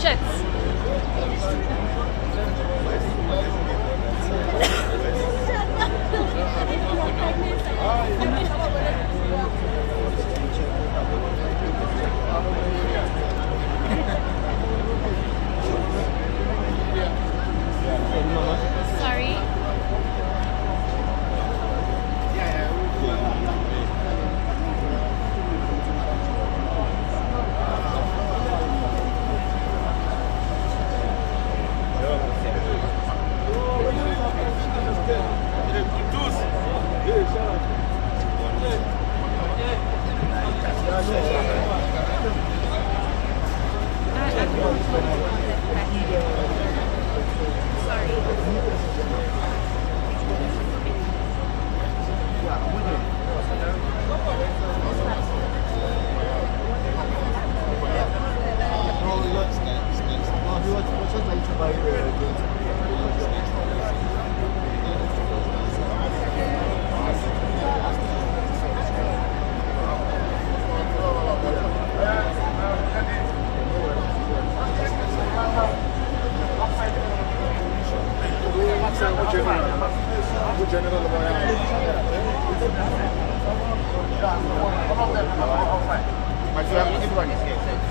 chits. Sorry.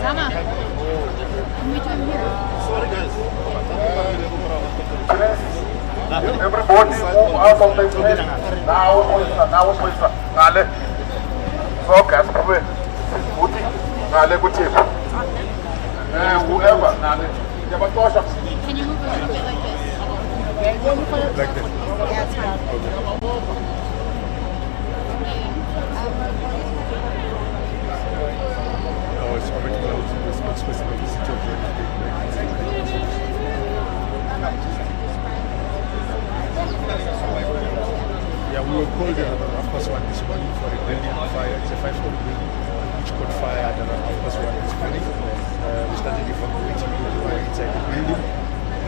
Sama. Everybody move out of the place. Now, Nale. Focus, Nale, good tip. Whoever, Nale. Can you move a little bit like this? Like this. Yeah, it's fine. Oh, it's already closed. It's not specific. It's a job. Yeah, we were called at around 1:30 this morning for a building fire. It's a 5-story building which caught fire at around 1:30 this morning. We started evacuating people who were inside the building,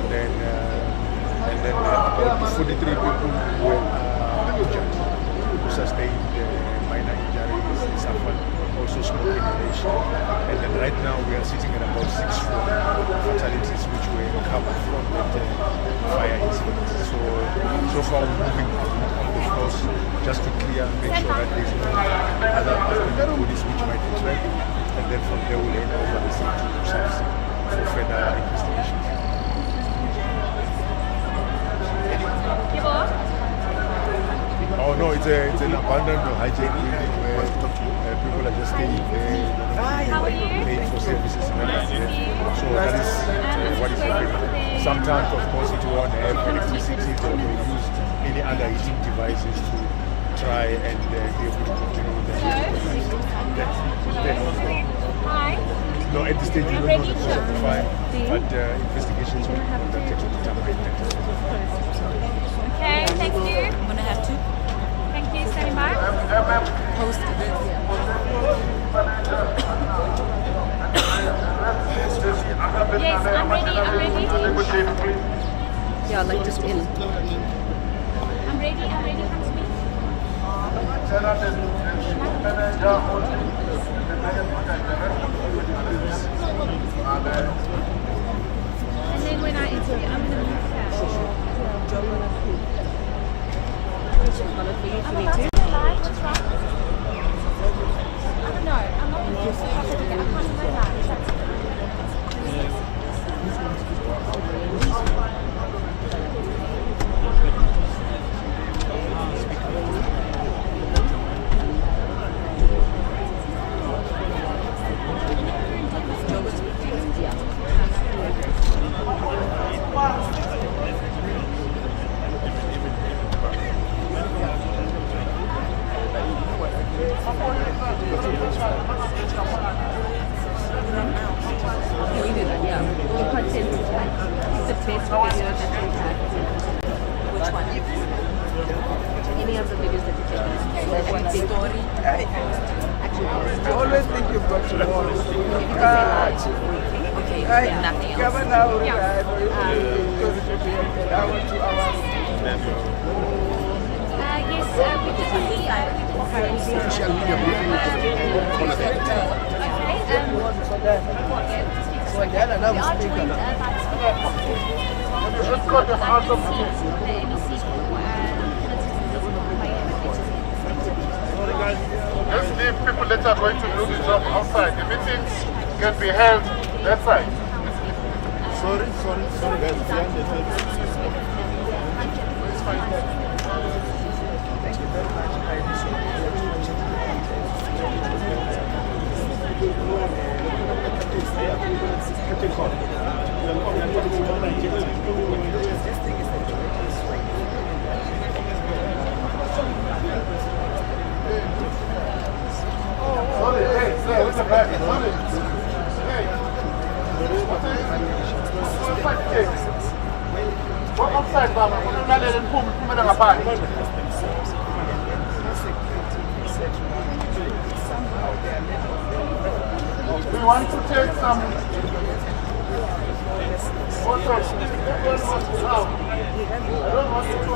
and then about 43 people were injured, who sustained minor injuries, suffered also smoke inhalation. And then right now we are sitting at about 6 fatalities which were recovered from that fire incident. So far we're moving on the floors just to clear, make sure that there's no other bodies which might be trapped, and then from there we'll hand over the scene to SAPS for further investigations. Oh no, it's an abandoned hygiene building where people are just staying there, paying for services and everything. So that is what is happening. Sometimes, of course, it won't have electricity, or they'll use any other heating devices to try and be able to continue with the Hi. No, at this stage, we don't know the cause of the fire, but investigations will be conducted to determine that. Okay, thank you. I'm gonna have to Thank you, standing by. post this. Yes, I'm ready. Yeah, like just in. I'm ready. Come to me. And then when I enter, I'm going to move fast. I'm about to slide. What's wrong? I don't know. I'm not going to use the pocket again. I can't remember that. Any of the videos that you take? Like story? I always think you've got to know. Okay, yeah, nothing else. Come on now, because it will be an hour, 2 hours. Yes, we did Social media briefing. okay, Let's leave people that are going to do the job outside. The meetings can be held that side. Sorry guys, behind the Thank you very much. I Go outside, Baba. We're not letting them come in the back. We want to take some photos. Everyone wants to have. I don't want you to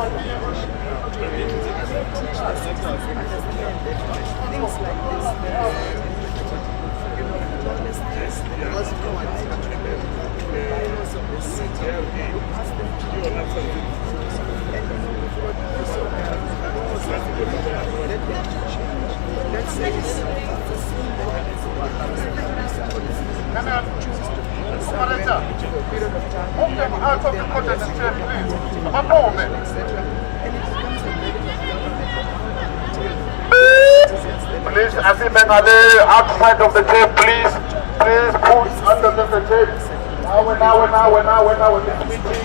move them out of the cottage chair, please. Please, Asimengale, outside of the chair, please. Please put under the chair. Now, with this meeting.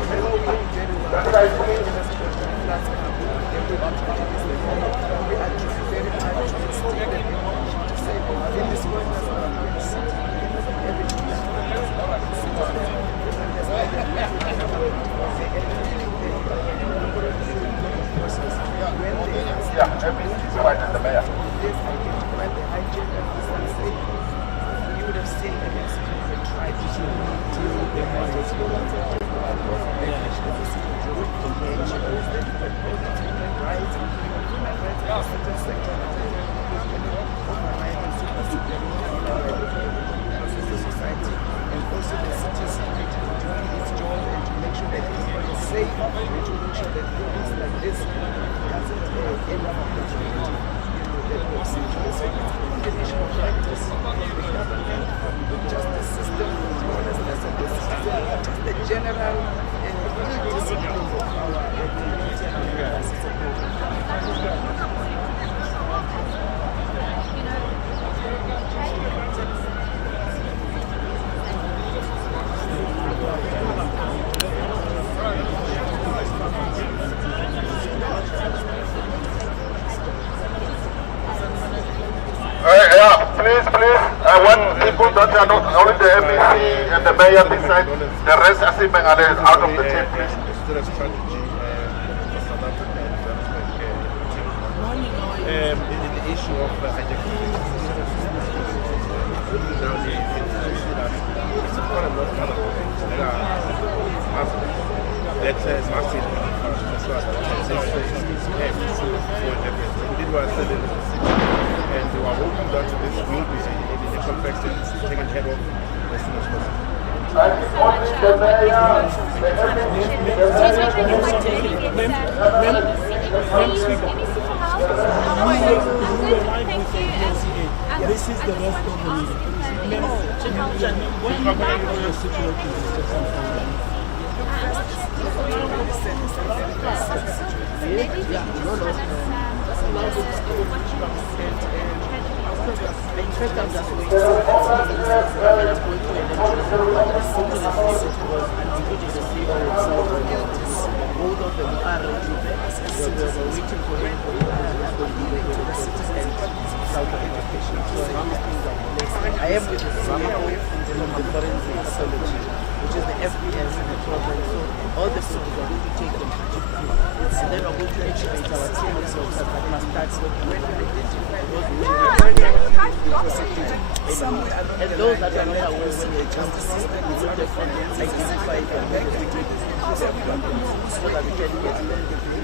That's right, please. Yeah, everything is fine in the mayor. When the IGP you would have seen the Mexican tried to deal with the society and also the cities doing its job and to make sure that everyone is safe and to make sure that things like this doesn't end up opportunity. So it's a combination of practice, the government, the justice system, as well as the system, just the general discipline of our community and our system. Please. I want people that are not only the MEC and the mayor beside, the rest are sitting out of the team, please. The issue of hijacking. That Martin and we are hoping that this will be a complex taken care of as soon as possible. This is the rest of the meeting. I am with the forensic pathology, which is the FPS and the program. So all the photos are going to take them to and then we're going to activate our team of soldiers that must start working when we identify those and those that are not aware when the justice system is not identify them. So we don't know who's so that we can get the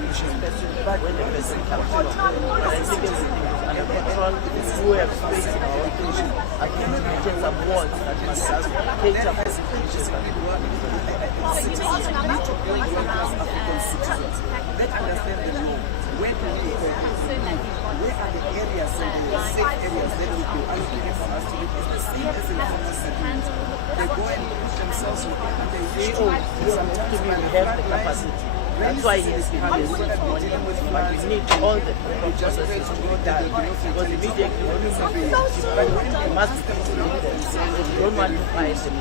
person, but when the person comes in, and I think everything is under control. Who have space in our location. I can imagine some walls that must have cater for situations that we want. Citizens need to build world-class African citizens that understand that where do we go? Where are the areas and the safe areas that we go allocated for us to live? It's the same as in former settlements. They go and put themselves within and they used to sometimes we have the capacity. That's why he is in this dealing with, but we need all the processes to be done because immediately when we move in, we must be leaders. We don't want to fight them.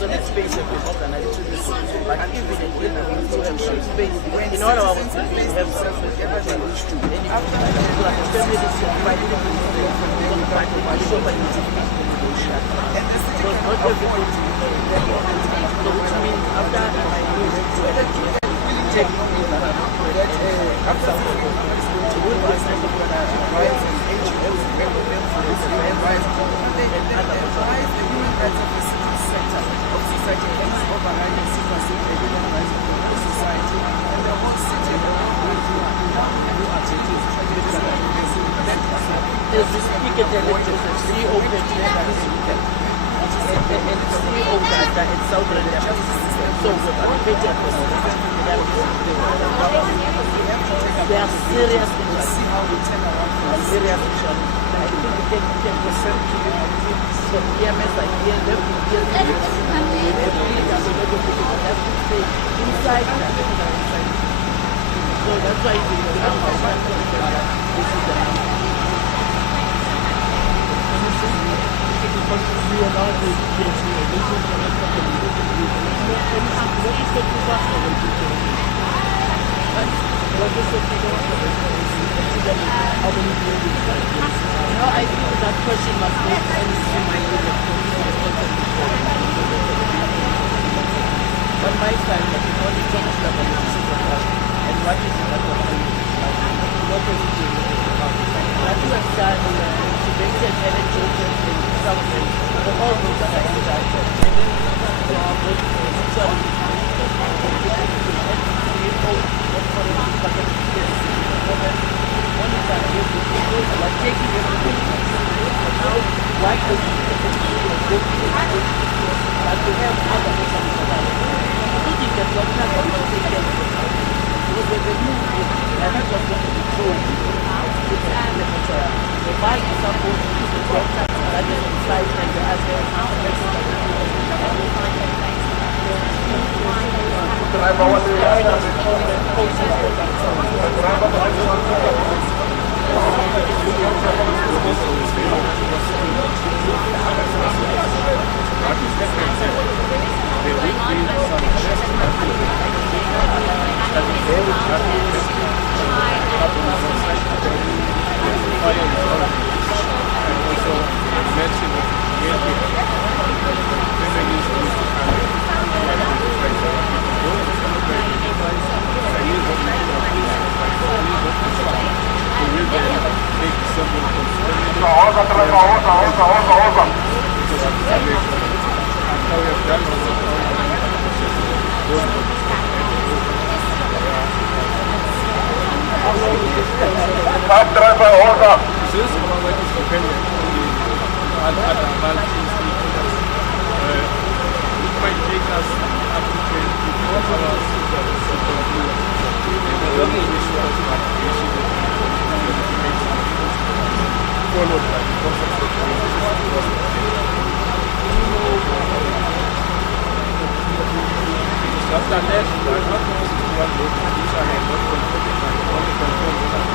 So let's face it, we're organized to this. But even again, we have some space. In all our cities, we have some space. Whenever they wish to. Like a family is fighting them, but we show by because not everything is so which means after I move to check after to will be rights and NGOs remember them for this human rights and they advise the human rights of the civil sector of society against overriding supersede the human rights of the society and the whole city who are taking as we speak at the electric CEO page and the CEO that in Southern so good at the page at they are serious issues. See how we turn around serious issues. I think we can present to you from EMS like here, left to here, inside. So that's why we have this is the number. We are not the PhD. This is the next couple of what is the disaster when you can? What is the disaster? How many buildings? No, I think that question must be reminded of on my side, but it's only so much about and what is it that what is it that you have done prevented energy in something for all those that are entitled. And then you are going to actually taking everything. Now, why does it but we have other mechanisms for that? Including the doctor that will take care of it. Because when they move it, they are not just going to be thrown the bike is supposed to use the doctor that is inside and the other Cab driver, hold up. This is our work is dependent on the other multi-storey. It might take us up to 24 hours to conclude. The only issue is that we should followed by the process of after that, we are not supposed to one load, which are not controlled, only controlled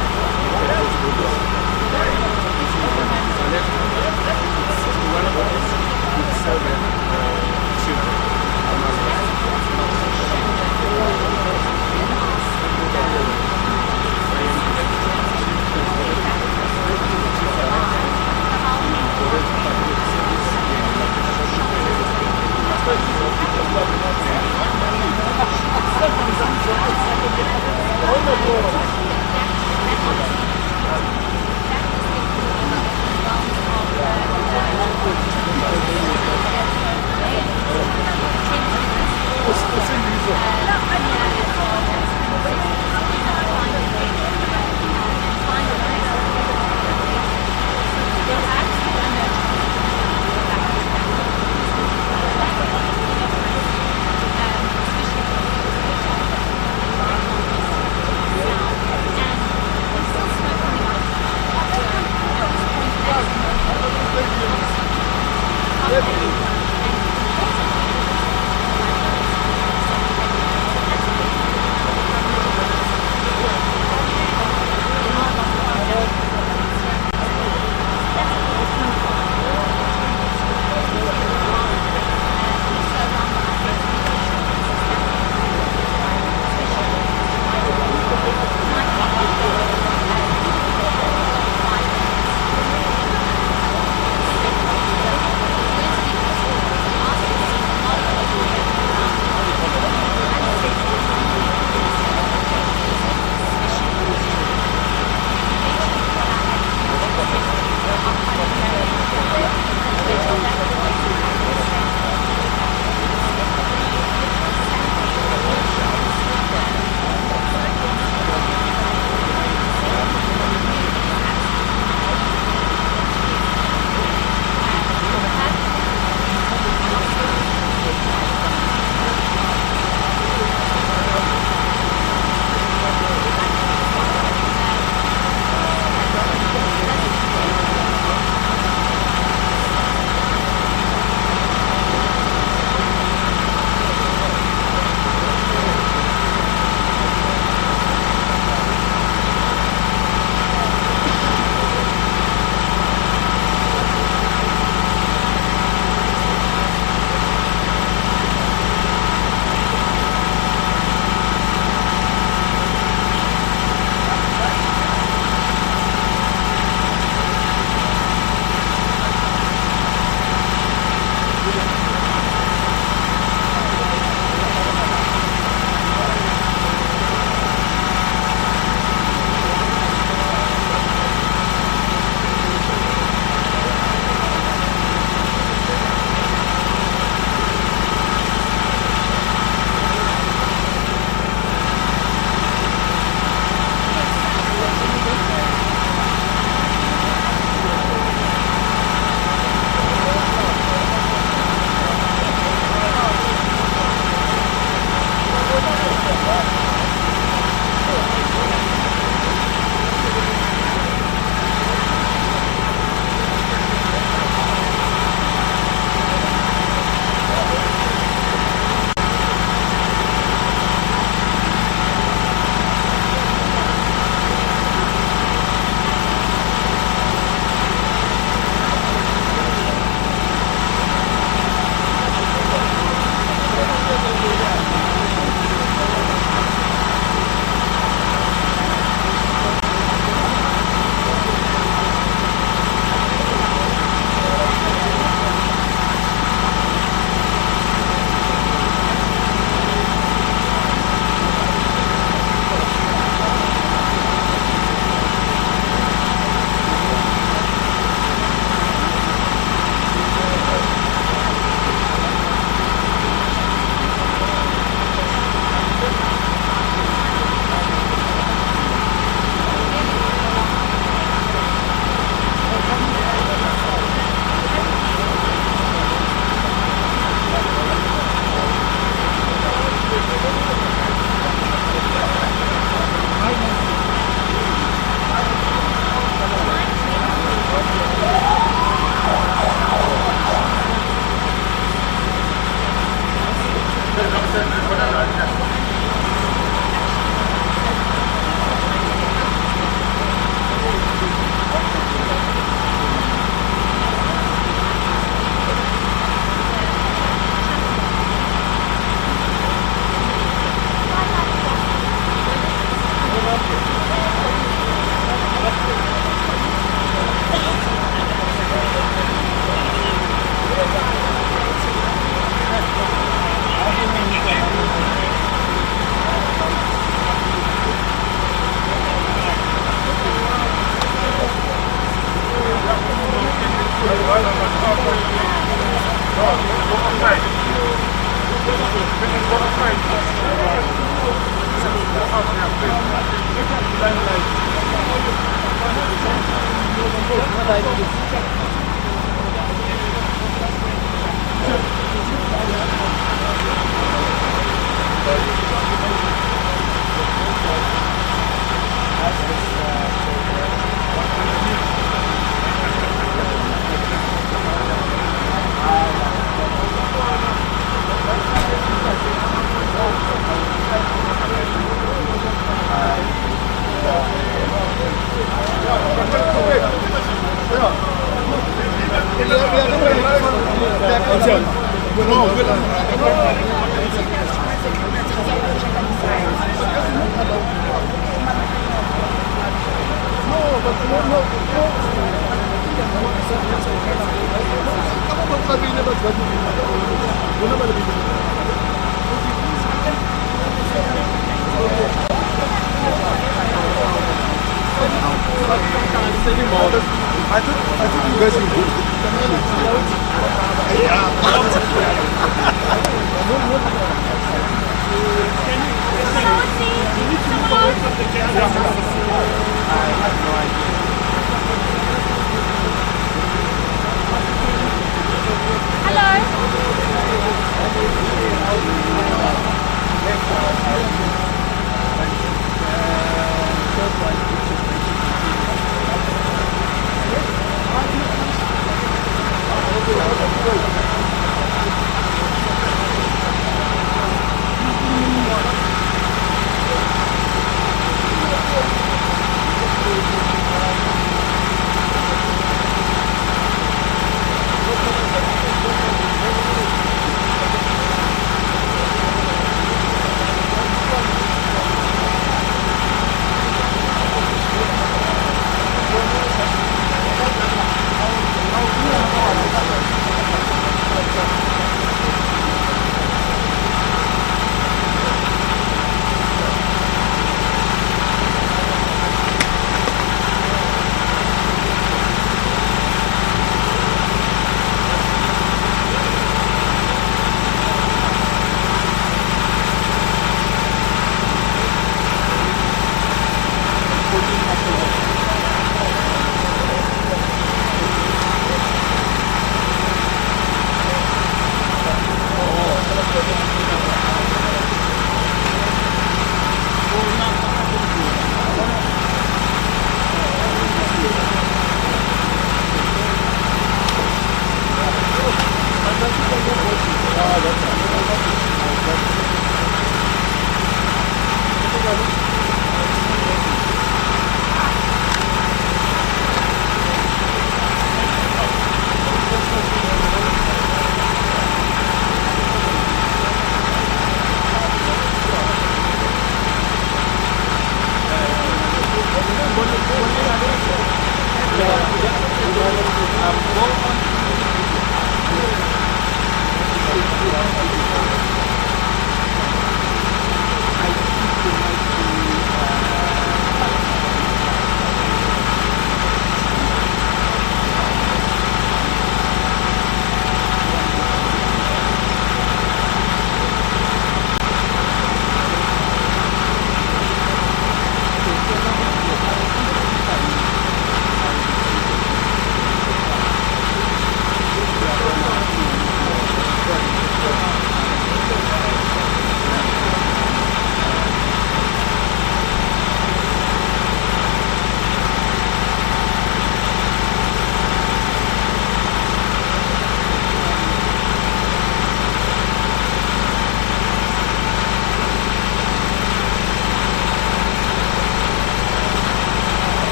I thought you guys were good.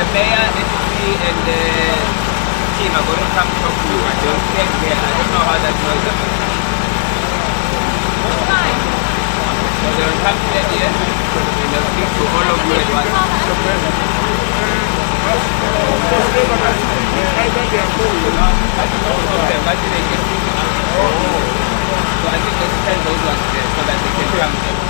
The mayor, entity, and the team are going to come talk to you and they'll stand here. I don't know how that noise is. So they'll come here and they'll speak to all of you at once. Okay, what did they get? So I think let's tell those ones there so that they can come here.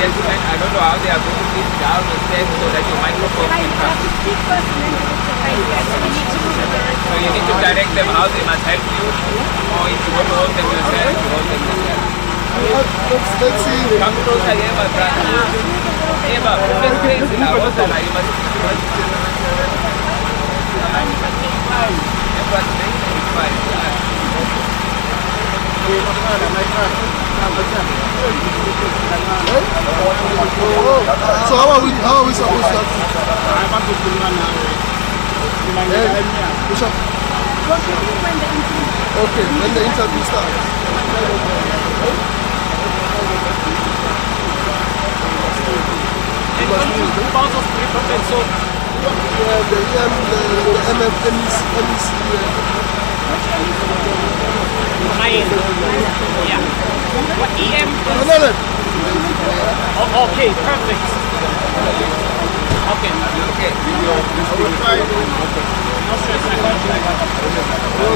Gentlemen, I don't know how they are going to sit down and stand so that your microphone can come. So you need to direct them how they must help you, or if you want to hold them yourself, you hold them yourself. Let's see. Come closer, Eva, brother. Eva, let's face it, I was alive. You must everyone's saying it's fine. So how are we supposed to Bishop? Okay, when the interview starts. Então, vamos aos the MEC. Yeah. What EM? No. Oh, okay, perfect. Okay. Okay. No stress.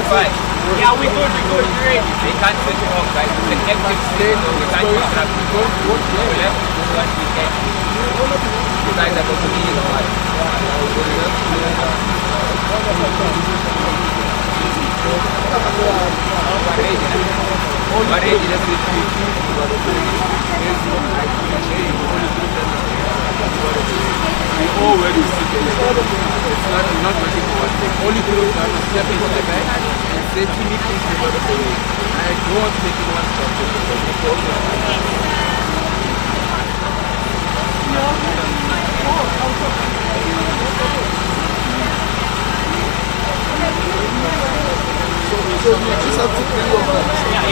Fine. Yeah, we good. We're ready. They can't switch it off, guys. It's an active state, so they can't disrupt it. So let's do what we can. You guys are going to be in the while. Not working for one thing. Only through step into the back and say, "Can you please take out of the way?" I don't want to make it one step. So we just have to bring your mind. Yeah.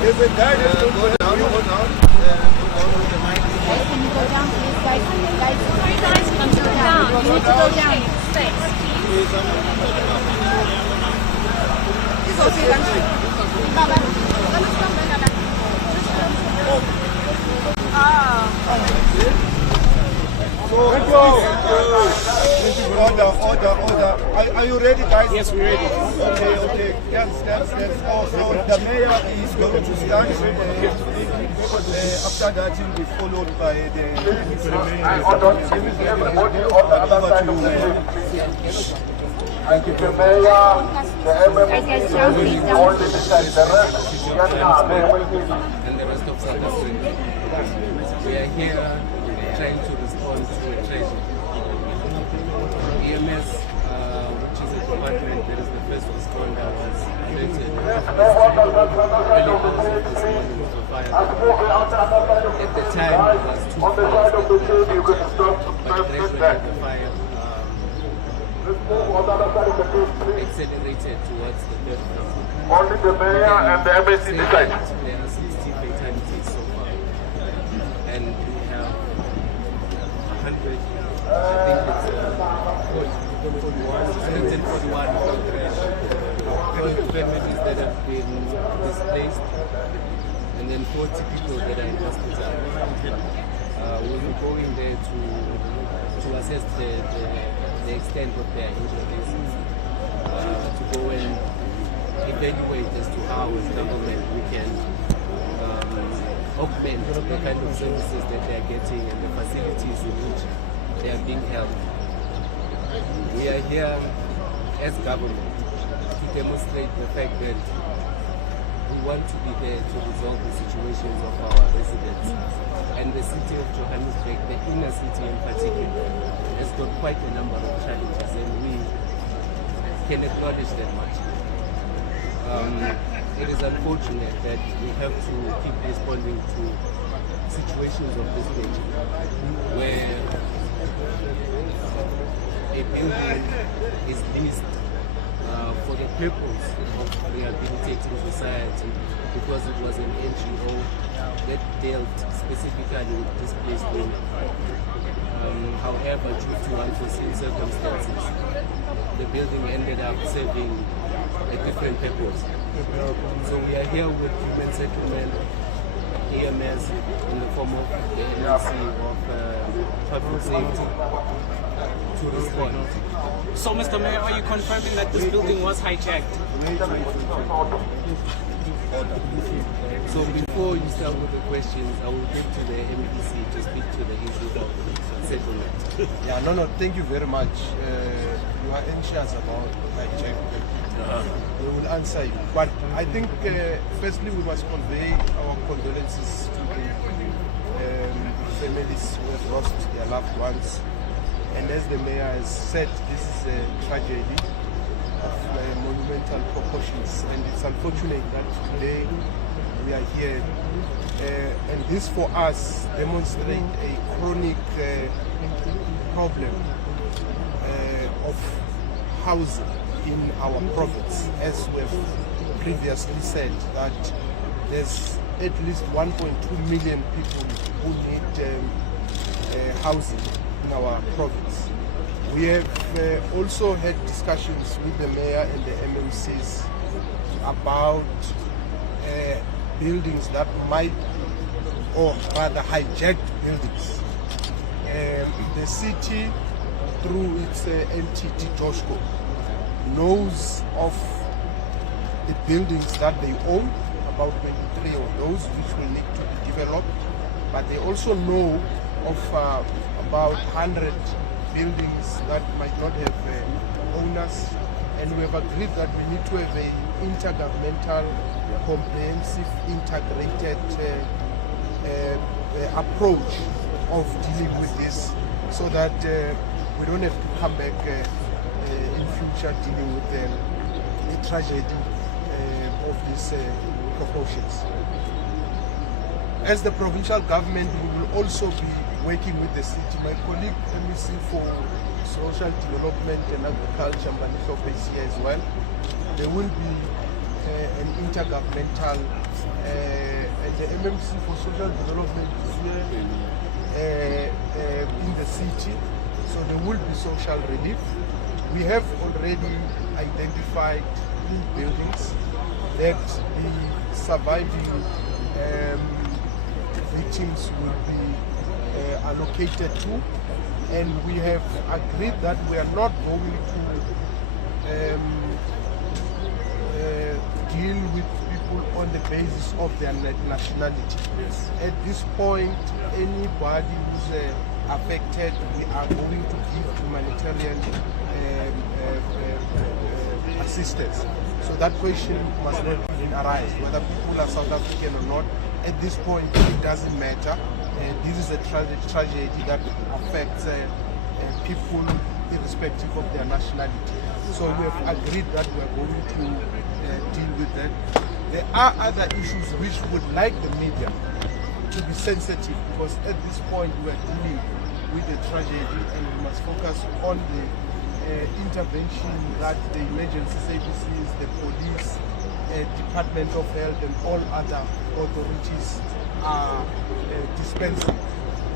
There's a guy that's going to go down. Guys, can you go down, please? Guys, come down. You need to go down. Order. Are you ready, guys? Yes, we're ready. Okay. Stand. Also, the mayor is going to stand. After that, he'll be followed by the Thank you, the mayor, the MMC, all the rest, And the rest of South Africa. We are here trying to respond to a tragedy. EMS, which is a department that is the first responder, was alerted of a fire. At the time, it was too fast, but the pressure of the fire accelerated towards the third floor. only the mayor and the MMC decide. There are 60 fatalities so far, and we have 100, I think it's 141 families that have been displaced, and then 40 people that are in hospital. We'll be going there to assess the extent of their injuries, to go and evaluate as to how as government we can augment the kind of services that they are getting and the facilities in which they are being held. We are here as government to demonstrate the fact that we want to be there to resolve the situations of our residents. And the city of Johannesburg, the inner city in particular, has got quite a number of challenges, and we can acknowledge that much. It is unfortunate that we have to keep responding to situations of this nature, where a building is leased for the purpose of rehabilitating society because it was an NGO that dealt specifically with displaced women. However, due to unforeseen circumstances, the building ended up serving a different purpose. So we are here with human settlement, EMS in the form of the NLC of public safety to respond. So, Mr. Mayor, are you confirming that this building was hijacked? So before you start with the questions, I will give to the MEC to speak to the issue of settlement. Yeah, no, thank you very much. You are anxious about hijacking. We will answer you. But I think, firstly, we must convey our condolences to the families who have lost their loved ones. And as the mayor has said, this is a tragedy of monumental proportions. And it's unfortunate that today we are here. And this for us demonstrates a chronic problem of housing in our province, as we've previously said, that there's at least 1.2 million people who need housing in our province. We have also had discussions with the mayor and the MMCs about buildings that might, or rather hijacked buildings. The city, through its entity Joshko, knows of the buildings that they own, about 23 of those which will need to be developed, but they also know of about 100 buildings that might not have owners, and we have agreed that we need to have an intergovernmental, comprehensive, integrated approach of dealing with this, so that we don't have to come back in future dealing with the tragedy of these proportions. As the provincial government, we will also be working with the city. My colleague MEC for Social Development and Agriculture, Manishope, is here as well. There will be an intergovernmental, the MMC for Social Development is here in the city, so there will be social relief. We have already identified 3 buildings that the surviving victims will be allocated to, and we have agreed that we are not going to deal with people on the basis of their nationality. At this point, anybody who's affected, we are going to give humanitarian assistance. So that question must not even arise, whether people are South African or not. At this point, it doesn't matter. This is a tragedy that affects people irrespective of their nationality. So we have agreed that we are going to deal with that. There are other issues which would like the media to be sensitive, because at this point we are dealing with the tragedy, and we must focus on the intervention that the emergency services, the police, Department of Health and all other authorities are dispensing.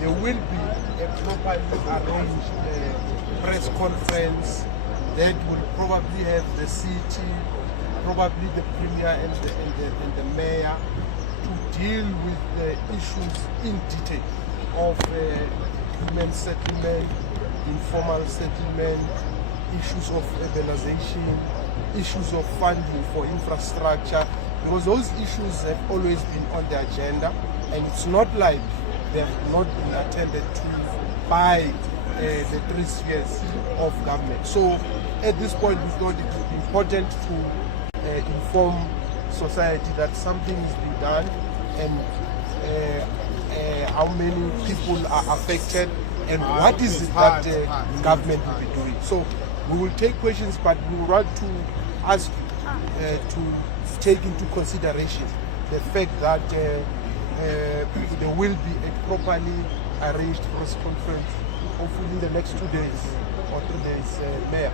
There will be a properly arranged press conference that will probably have the city, probably the premier and the mayor, to deal with the issues in detail of human settlement, informal settlement, issues of urbanization, issues of funding for infrastructure, because those issues have always been on the agenda, and it's not like they have not been attended to by the 3 spheres of government. So at this point we thought it would be important to inform society that something is being done, and how many people are affected, and what is it that the government will be doing. So we will take questions, but we would want to ask to take into consideration the fact that there will be a properly arranged press conference, hopefully in the next 2 days or 3 days, Mayor,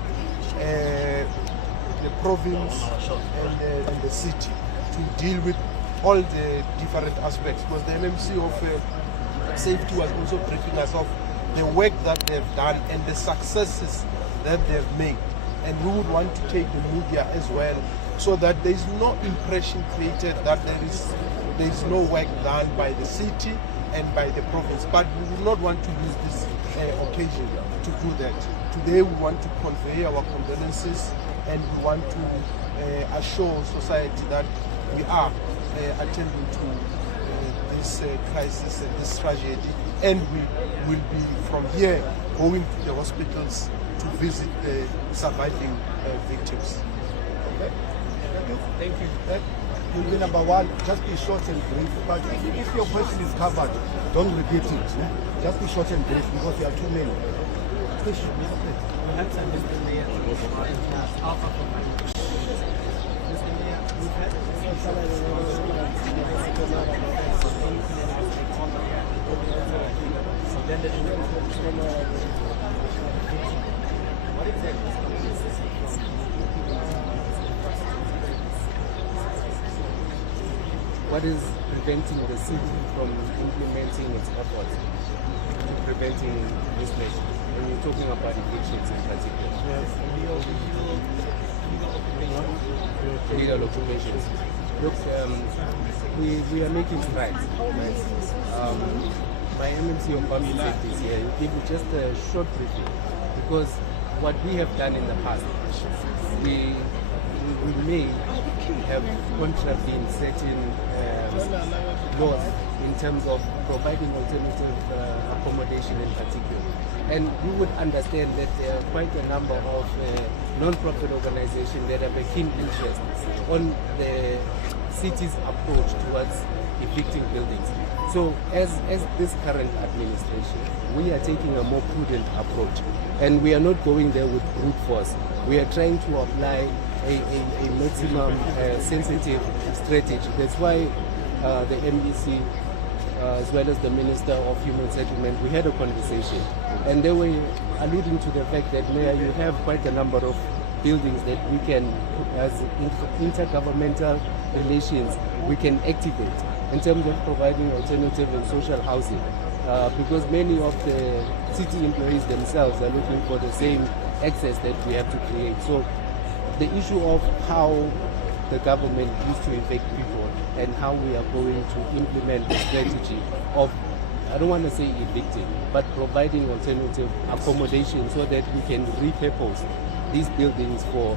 the province and the city, to deal with all the different aspects, because the MMC of safety was also briefing us of the work that they've done and the successes that they've made. And we would want to take the media as well, so that there is no impression created that there is no work done by the city and by the province. But we would not want to use this occasion to do that. Today we want to convey our condolences, and we want to assure society that we are attending to this crisis and this tragedy, and we will be from here going to the hospitals to visit the surviving victims. Okay. Thank you. That will be number one. Just be short and brief. But if your question is covered, don't repeat it. Just be short and brief, because there are too many. Perhaps I missed the mayor. Alpha from my Mr. Mayor, we've had what exactly is what is preventing the city from implementing its efforts to preventing this measure? When you're talking about evictions in particular. Illegal occupations. Look, we are making strides. My MMC of Public Safety is here. I'll give you just a short briefing, because what we have done in the past, we may have contravened certain laws in terms of providing alternative accommodation in particular. And you would understand that there are quite a number of non-profit organizations that have a keen interest on the city's approach towards evicting buildings. So as this current administration, we are taking a more prudent approach, and we are not going there with brute force. We are trying to apply a maximum sensitive strategy. That's why the MEC, as well as the Minister of Human Settlement, we had a conversation, and they were alluding to the fact that, Mayor, you have quite a number of buildings that we can, as intergovernmental relations, we can activate in terms of providing alternative and social housing, because many of the city employees themselves are looking for the same access that we have to create. So the issue of how the government used to evict people and how we are going to implement the strategy of, I don't want to say evicting, but providing alternative accommodation so that we can repurpose these buildings for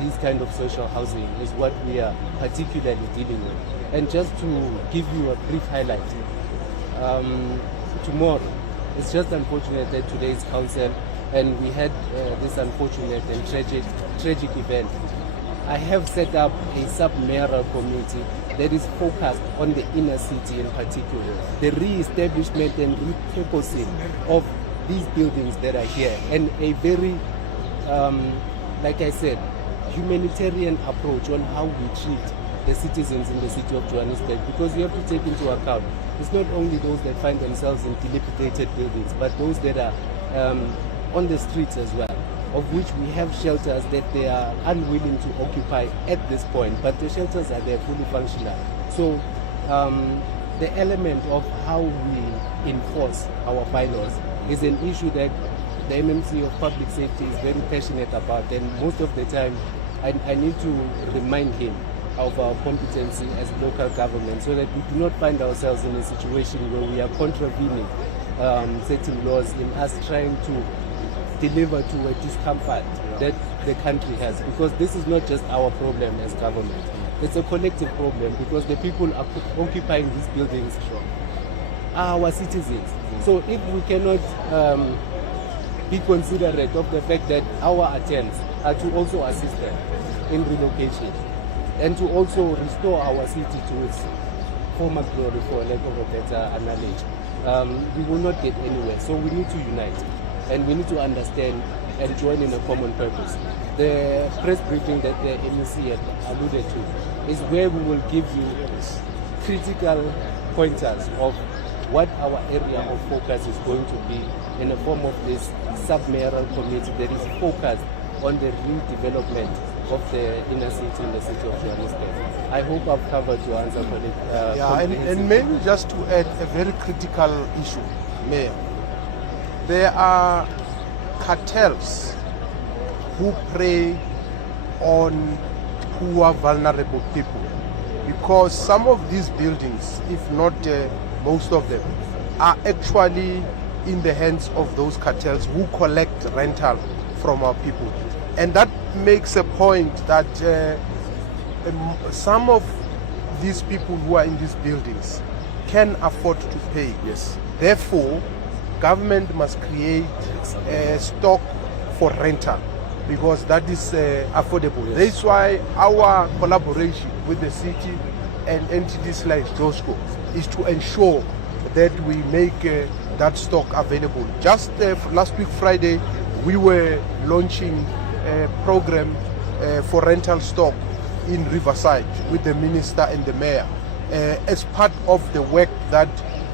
these kind of social housing is what we are particularly dealing with. And just to give you a brief highlight, tomorrow, it's just unfortunate that today's council, and we had this unfortunate and tragic event. I have set up a sub-mayoral committee that is focused on the inner city in particular, the re-establishment and repurposing of these buildings that are here, and a very, like I said, humanitarian approach on how we treat the citizens in the city of Johannesburg, because you have to take into account it's not only those that find themselves in dilapidated buildings, but those that are on the streets as well, of which we have shelters that they are unwilling to occupy at this point, but the shelters are there fully functional. So the element of how we enforce our bylaws is an issue that the MMC of Public Safety is very passionate about, and most of the time I need to remind him of our competency as local government, so that we do not find ourselves in a situation where we are contravening certain laws in us trying to deliver to a discomfort that the country has, because this is not just our problem as government, it's a collective problem, because the people occupying these buildings are our citizens. So if we cannot be considerate of the fact that our attempts are to also assist them in relocation and to also restore our city to its former glory, for lack of a better analogy, we will not get anywhere. So we need to unite, and we need to understand and join in a common purpose. The press briefing that the MEC had alluded to is where we will give you critical pointers of what our area of focus is going to be in the form of this sub-mayoral committee that is focused on the redevelopment of the inner city in the city of Johannesburg. I hope I've covered your answer for it. And maybe just to add a very critical issue, Mayor. There are cartels who prey on poor, vulnerable people, because some of these buildings, if not most of them, are actually in the hands of those cartels who collect rental from our people. And that makes a point that some of these people who are in these buildings can afford to pay. Yes. Therefore, government must create a stock for rental, because that is affordable. Yes. That's why our collaboration with the city and entities like JOSCO is to ensure that we make that stock available. Just last week Friday, we were launching a program for rental stock in Riverside with the minister and the mayor as part of the work that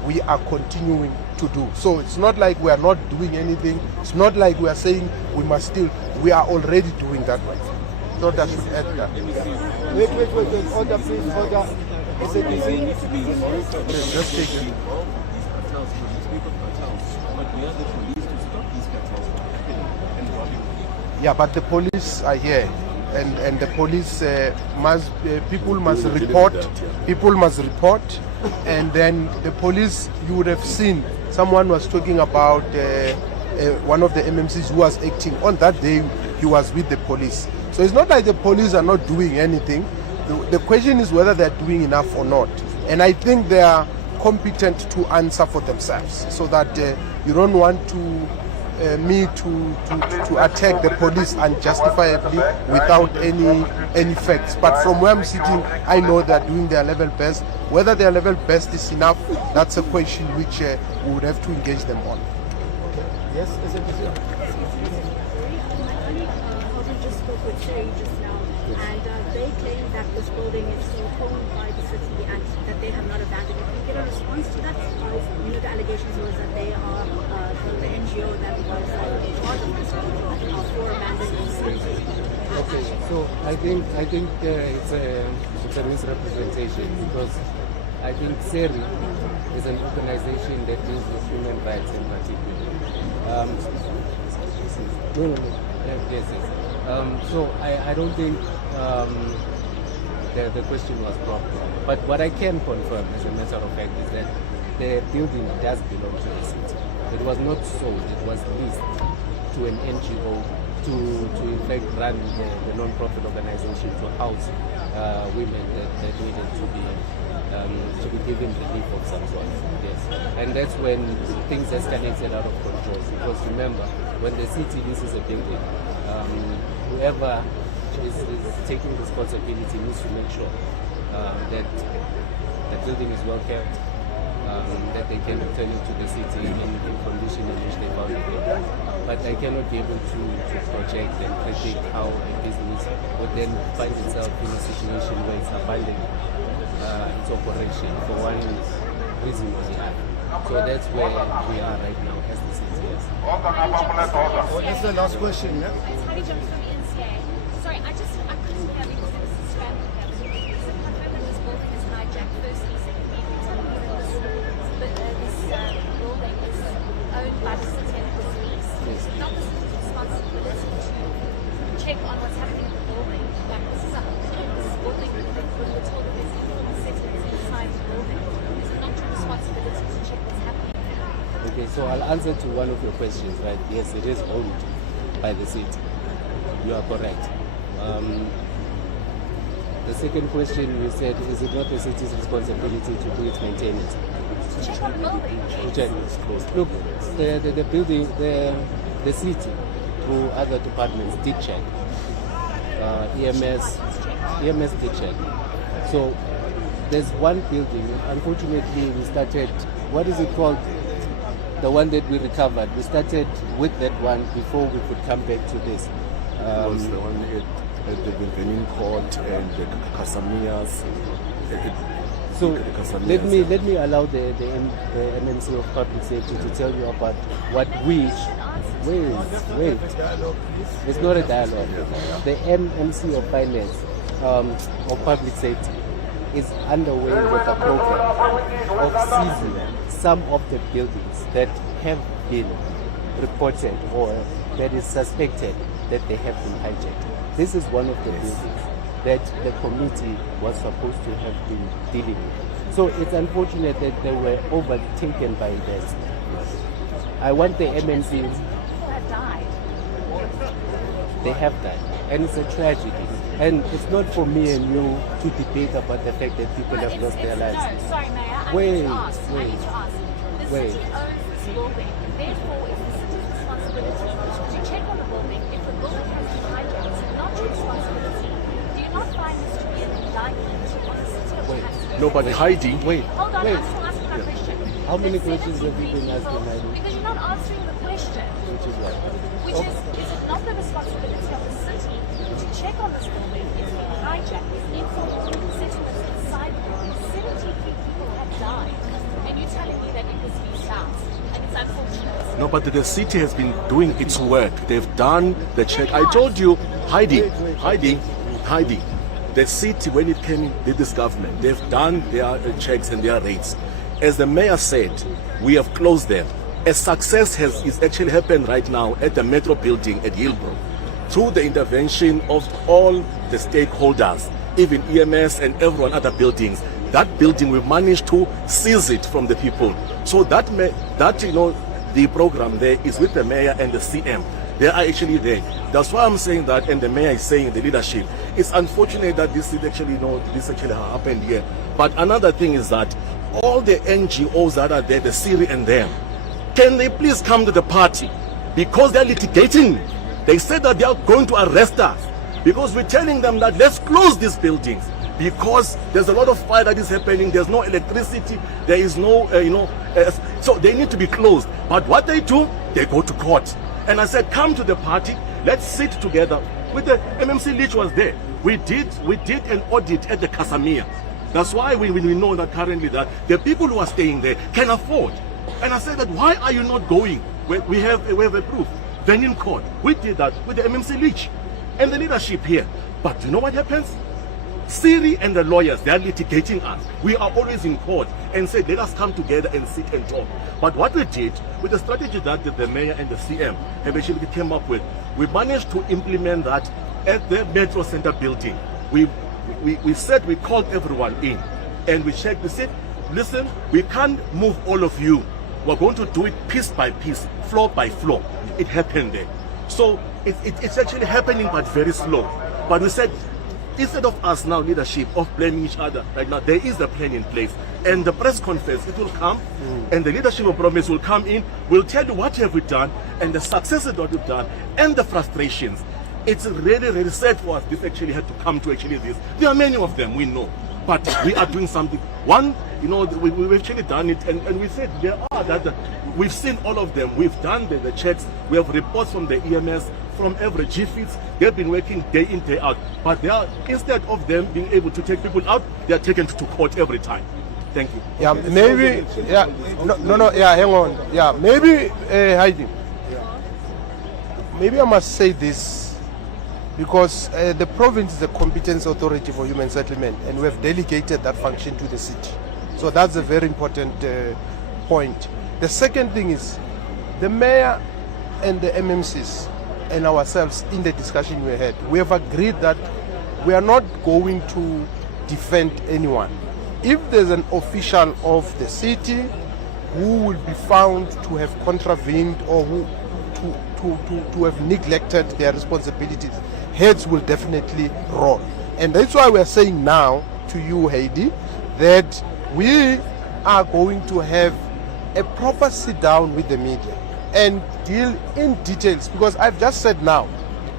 we are continuing to do. So it's not like we are not doing anything. It's not like we are saying we must still. We are already doing that work. thought I should add that. Wait. Order, please. Order. SABC. Okay, just take it. Yeah, but the police are here, and the police people must report, and then the police, you would have seen someone was talking about one of the MMCs who was acting on that day. He was with the police, so it's not like the police are not doing anything. The question is whether they're doing enough or not, and I think they are competent to answer for themselves, so that you don't want me to attack the police unjustifiably without any facts. But from where I'm sitting, I know they're doing their level best. Whether their level best is enough, that's a question which we would have to engage them on. Yes, SABC. Just spoke with Sherry just now, and they claim that this building is still owned by the city and that they have not abandoned it. Can you get a response to that? The allegations was that they are the NGO that was in charge of this building for abandoning the city. Okay, so I think it's a misrepresentation, because I think SERI is an organization that deals with human rights in particular. Yes. So I don't think the question was proper. But what I can confirm, as a matter of fact, is that the building does belong to the city. It was not sold; it was leased to an NGO to in fact run the non-profit organization to house women that needed to be given relief of some sort. Yes, and that's when things escalated out of control. Because remember, when the city leases a building, whoever is taking responsibility needs to make sure that the building is well kept, that they can return it to the city in condition in which they found it. But I cannot be able to project and predict how a business would then find itself in a situation where it's abandoning its operation for one reason or the other. So that's where we are right now as the city. Yes. That's the last question, yeah? It's Honey Jump from the NCA. Sorry, I couldn't hear because there was a scramble here. So confirm that this building is hijacked. Firstly, secondly, you tell me that this building is owned by the city and it was leased. Yes. Not the city's responsibility to check on what's happening in the building. Like this is this building, when we're told that there's informal settlements inside the building, is it not your responsibility to check what's happening? Okay, so I'll answer to one of your questions, right? Yes, it is owned by the city. You are correct. The second question you said, is it not the city's responsibility to do its maintenance? Check on the building. Look, the building, the city, through other departments, did check. EMS did check. So there's one building. Unfortunately, we started, what is it called? The one that we recovered. We started with that one before we could come back to this. It was the one at the Benin Court and the Casamias. So let me allow the MMC of Public Safety to tell you about what we. Wait. It's not a dialogue. The MMC of Finance of Public Safety is underway with a program of seizing some of the buildings that have been reported or that is suspected that they have been hijacked. This is one of the buildings that the committee was supposed to have been dealing with. So it's unfortunate that they were overtaken by this. I want the MMC. People have died. They have died, and it's a tragedy. And it's not for me and you to debate about the fact that people have lost their lives. No, sorry, Mayor. I Wait. need to ask. The city owns this building. Therefore, it's the city's responsibility to check on the building. If the building has been hijacked, it's not your responsibility. Do you not find this to be an indictment on the city of Johannesburg? No, but hiding. Wait. Hold on, I'm still asking my question. How many The questions 70 have you been asking, people- Heidi? Because you're not answering the question. Which is what? Which is it not the responsibility of the city to check on this building? It's been hijacked. There's informal settlements inside the building. 73 people have died. And you're telling me that it was leased out. And it's unfortunate. No, but the city has been doing its work. They've done the check. I told you, Heidi, the city, when it came with this government, they've done their checks and their rates. As the mayor said, we have closed them. A success is actually happened right now at the Metro building at Hillbrook through the intervention of all the stakeholders, even EMS and everyone other buildings. That building, we managed to seize it from the people. So that the program there is with the mayor and the CM. They are actually there. That's why I'm saying that, and the mayor is saying the leadership. It's unfortunate that this actually happened here. But another thing is that all the NGOs that are there, the Siri and them, can they please come to the party? Because they're litigating. They said that they are going to arrest us because we're telling them that let's close these buildings because there's a lot of fire that is happening. There's no electricity. There is no, so they need to be closed. But what they do, they go to court. And I said, come to the party. Let's sit together. With the MMC Leach was there. We did an audit at the Casamia. That's why we know that currently that the people who are staying there can afford. And I said that why are you not going? We have a proof. Then in court, we did that with the MMC Leach and the leadership here. But you know what happens? Siri and the lawyers, they are litigating us. We are always in court and said, let us come together and sit and talk. But what we did with the strategy that the mayor and the CM have actually came up with, we managed to implement that at the Metro Center building. We said, we called everyone in and we checked, we said, listen, we can't move all of you. We're going to do it piece by piece, floor by floor. It happened there. So it's actually happening, but very slow. But we said, instead of us now, leadership, of blaming each other, right now, there is a plan in place. And the press conference, it will come, and the leadership of promise will come in, will tell you what have we done, and the successes that we've done, and the frustrations. It's really, really sad for us, this actually had to come to actually this. There are many of them, we know. But we are doing something. One, we've actually done it, and we said there are that we've seen all of them. We've done the checks. We have reports from the EMS, from every GFITs. They've been working day in, day out. But they are, instead of them being able to take people out, they are taken to court every time. Thank you. Yeah, maybe. Yeah, no. Yeah, hang on. Yeah, maybe, Heidi. Maybe I must say this. Because the province is the competence authority for human settlement, and we have delegated that function to the city. So that's a very important point. The second thing is, the mayor and the MMCs and ourselves in the discussion we had, we have agreed that we are not going to defend anyone. If there's an official of the city who will be found to have contravened or who to have neglected their responsibilities, heads will definitely roll. And that's why we are saying now to you, Heidi, that we are going to have a proper sit down with the media and deal in details, because I've just said now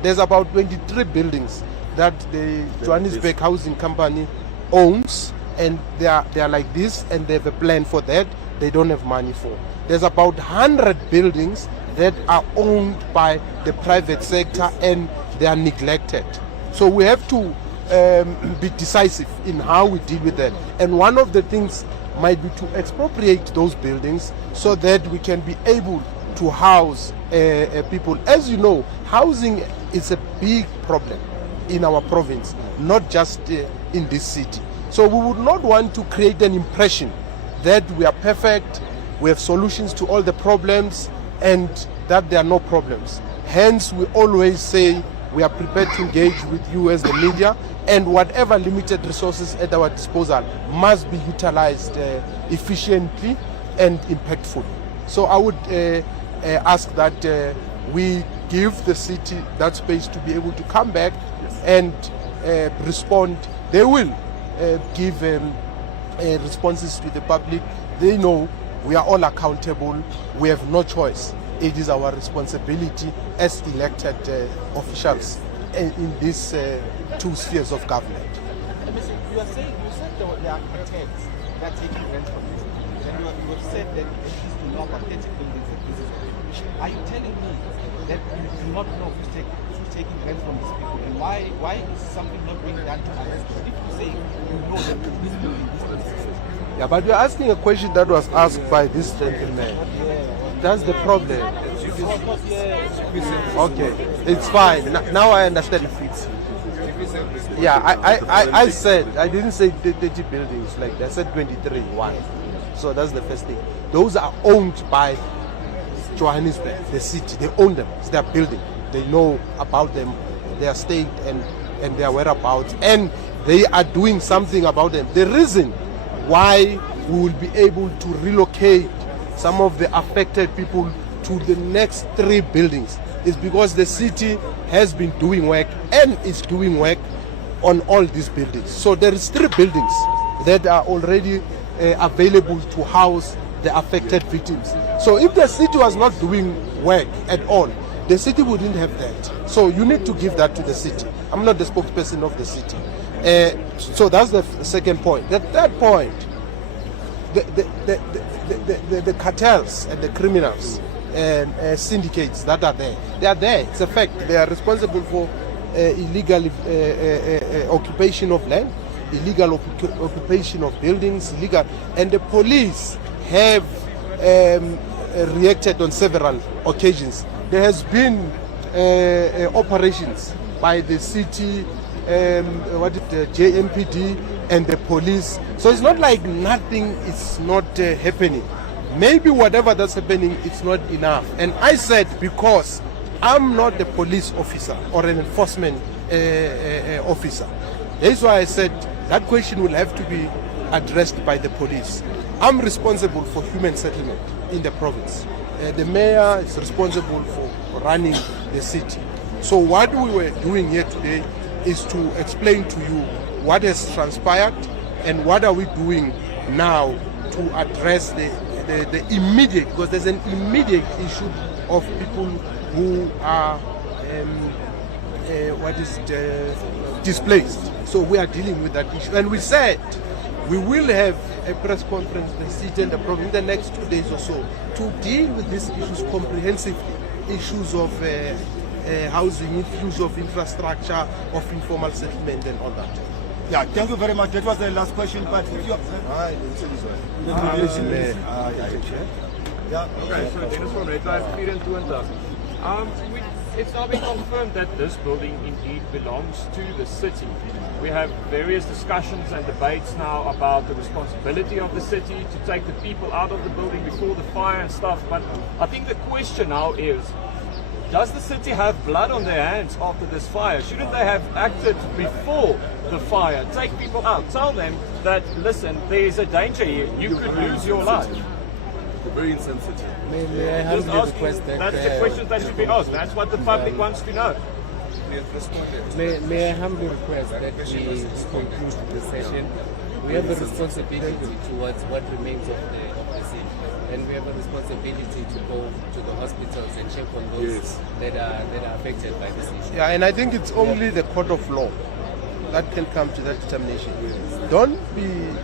there's about 23 buildings that the Johannesburg Housing Company owns, and they are like this, and they have a plan for that they don't have money for. There's about 100 buildings that are owned by the private sector and they are neglected. So we have to be decisive in how we deal with that. And one of the things might be to expropriate those buildings so that we can be able to house people. As you know, housing is a big problem in our province, not just in this city. So we would not want to create an impression that we are perfect, we have solutions to all the problems, and that there are no problems. Hence, we always say we are prepared to engage with you as the media, and whatever limited resources at our disposal must be utilized efficiently and impactfully. So I would ask that we give the city that space to be able to come back and respond. They will give responses to the public. They know we are all accountable. We have no choice. It is our responsibility as elected officials in these two spheres of government. You said there are architects that are taking rent from this. And you have said that these do not have 30 buildings that this is. Are you telling me that you do not know who's taking rent from these people, and why is something not being done to arrest them? If you say you know that this building, yeah, but you're asking a question that was asked by this gentleman. that's the problem. Okay, it's fine. Now I understand. Yeah, I said, I didn't say 30 buildings, like I said 23, one. So that's the first thing. Those are owned by Johannesburg, the city. They own them. It's their building. They know about them, their state and their whereabouts. And they are doing something about them. The reason why we will be able to relocate some of the affected people to the next 3 buildings is because the city has been doing work and is doing work on all these buildings. So there is 3 buildings that are already available to house the affected victims. So if the city was not doing work at all, the city wouldn't have that. So you need to give that to the city. I'm not the spokesperson of the city. So that's the second point. The third point, the cartels and the criminals and syndicates that are there, they are there. It's a fact. They are responsible for illegal occupation of land, illegal occupation of buildings, illegal, and the police have reacted on several occasions. There has been operations by the city, the JMPD and the police. So it's not like nothing is not happening. Maybe whatever that's happening, it's not enough. And I said, because I'm not the police officer or an enforcement officer, that's why I said that question will have to be addressed by the police. I'm responsible for human settlement in the province. The mayor is responsible for running the city. So what we were doing here today is to explain to you what has transpired and what are we doing now to address the immediate, because there's an immediate issue of people who are displaced. So we are dealing with that issue, and we said we will have a press conference, the city and the province, in the next 2 days or so, to deal with these issues comprehensively. Issues of housing, issues of infrastructure, of informal settlement and all that. Yeah, thank you very much. That was the last question, but if you... Okay, so Dennis from Red Life 24. It's now been confirmed that this building indeed belongs to the city. We have various discussions and debates now about the responsibility of the city to take the people out of the building before the fire and stuff, but I think the question now is, does the city have blood on their hands after this fire? Shouldn't they have acted before the fire? Take people out, tell them that, listen, there is a danger here, you could lose your life. Very insensitive. May I humbly request that... That's the question that should be asked. That's what the public wants to know. May I humbly request that we conclude the session. We have a responsibility towards what remains of the city. And we have a responsibility to go to the hospitals and check on those that are affected by this issue. Yeah, and I think it's only the court of law that can come to that determination. Don't be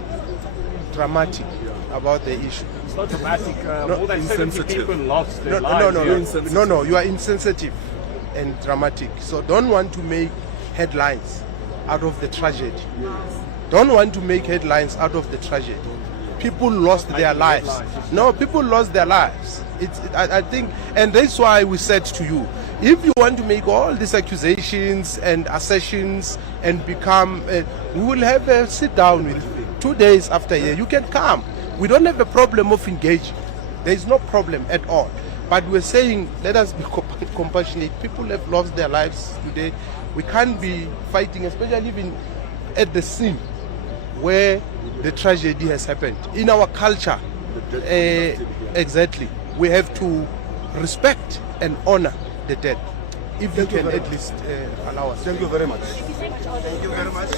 dramatic about the issue. It's not dramatic. More than 70 people lost their lives. No, you are insensitive and dramatic. So don't want to make headlines out of the tragedy. Don't want to make headlines out of the tragedy. People lost their lives. No, people lost their lives. I think, and that's why we said to you, if you want to make all these accusations and assertions and become, we will have a sit down with you 2 days after here. You can come. We don't have a problem of engaging. There is no problem at all. But we're saying, let us be compassionate. People have lost their lives today. We can't be fighting, especially even at the scene where the tragedy has happened. In our culture, exactly, we have to respect and honor the dead. If you can at least allow us. Thank you very much. Thank you very much.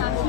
What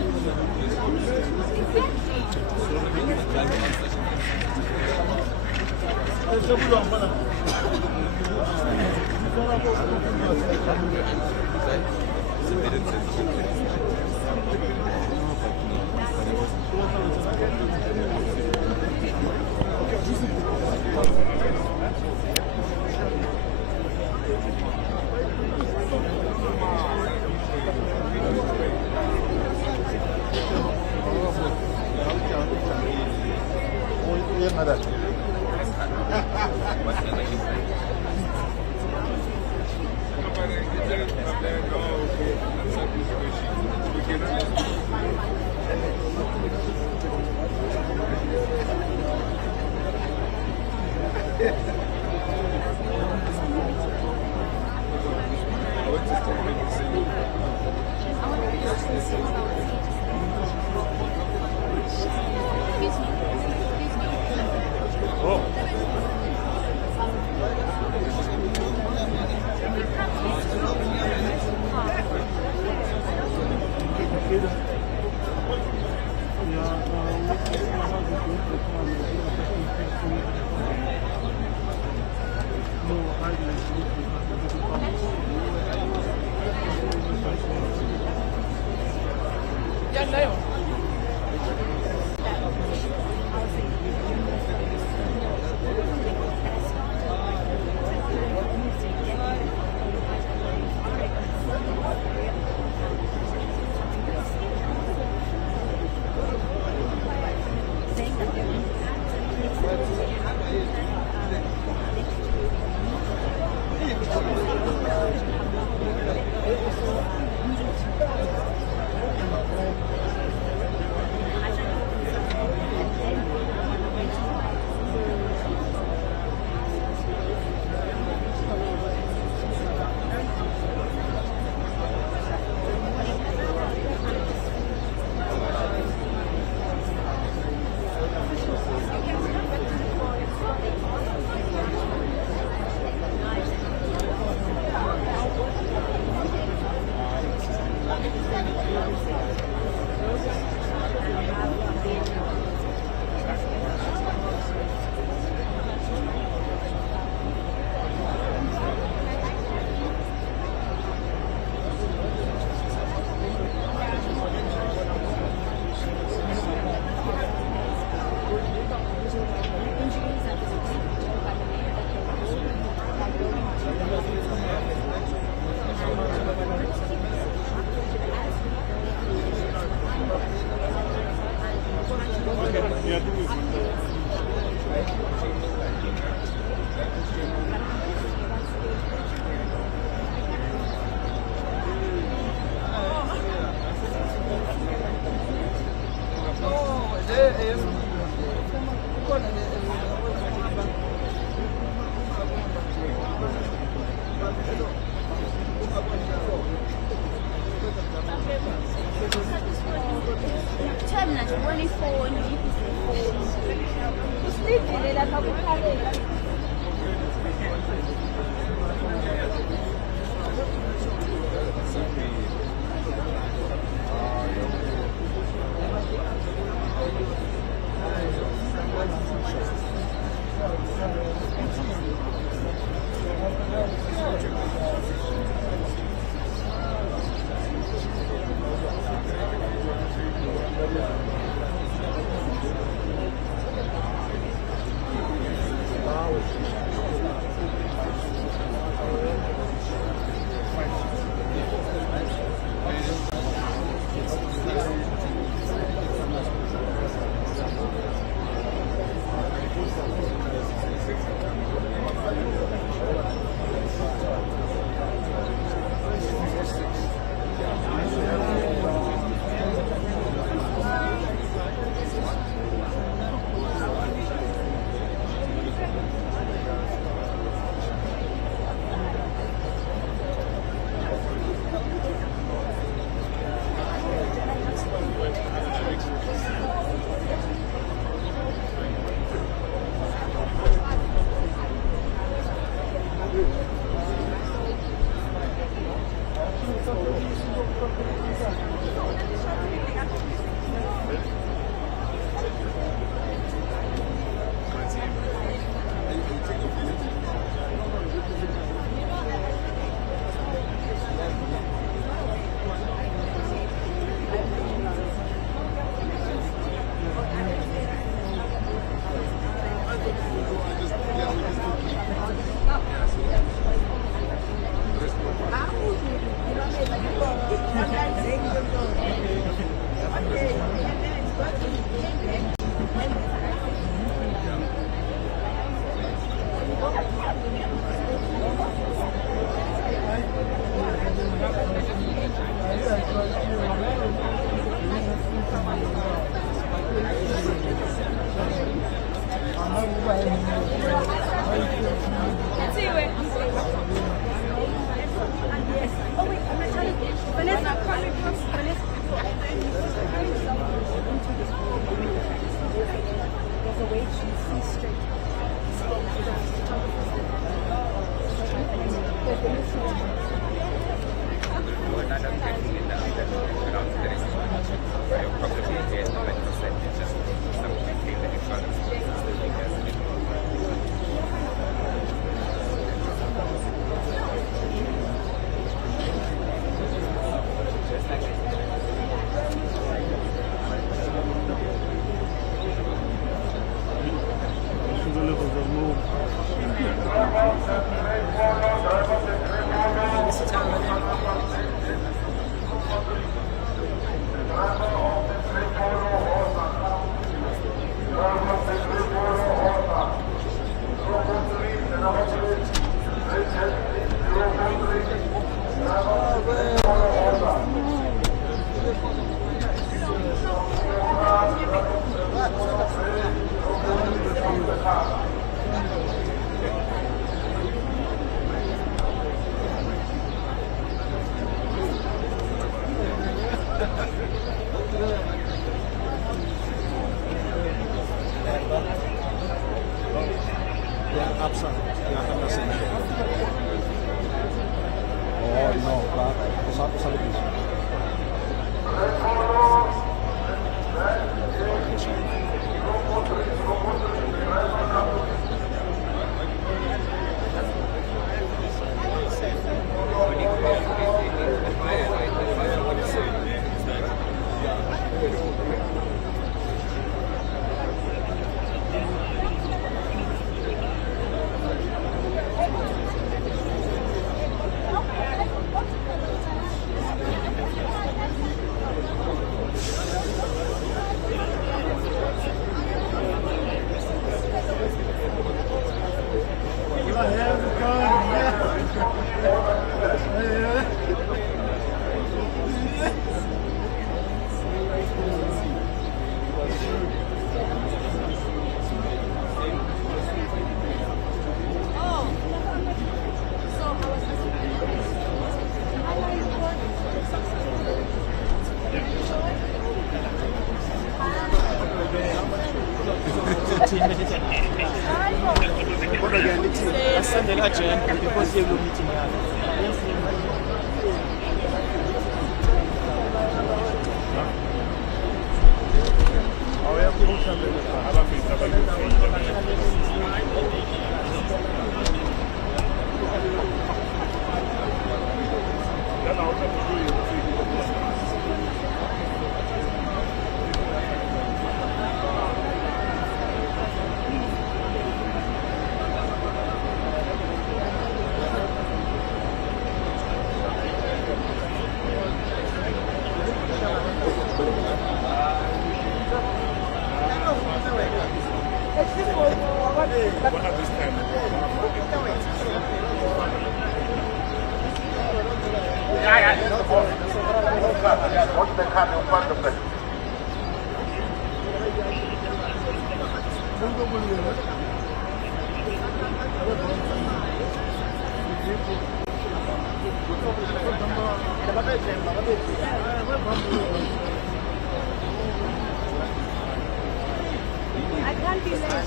I can't be late at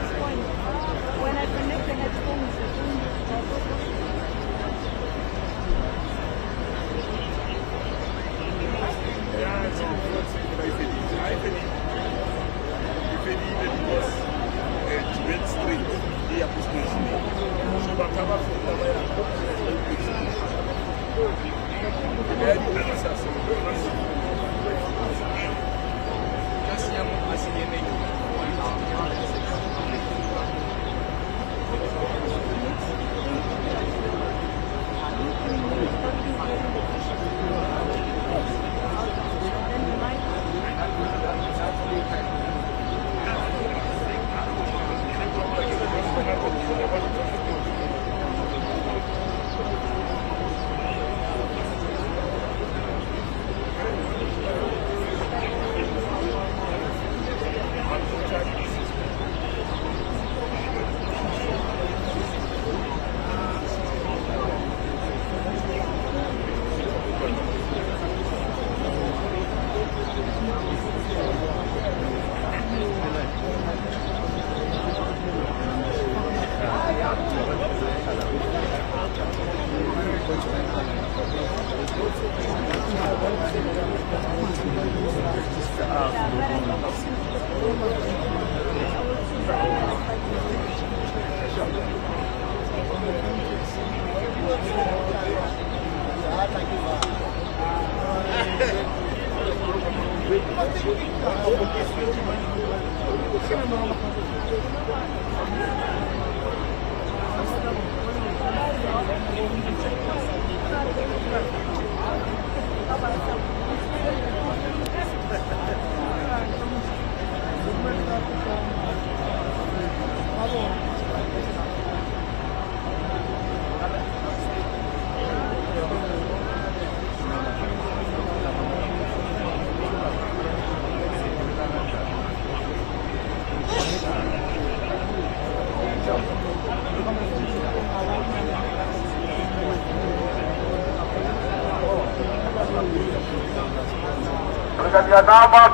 this point. When I connect the headphones,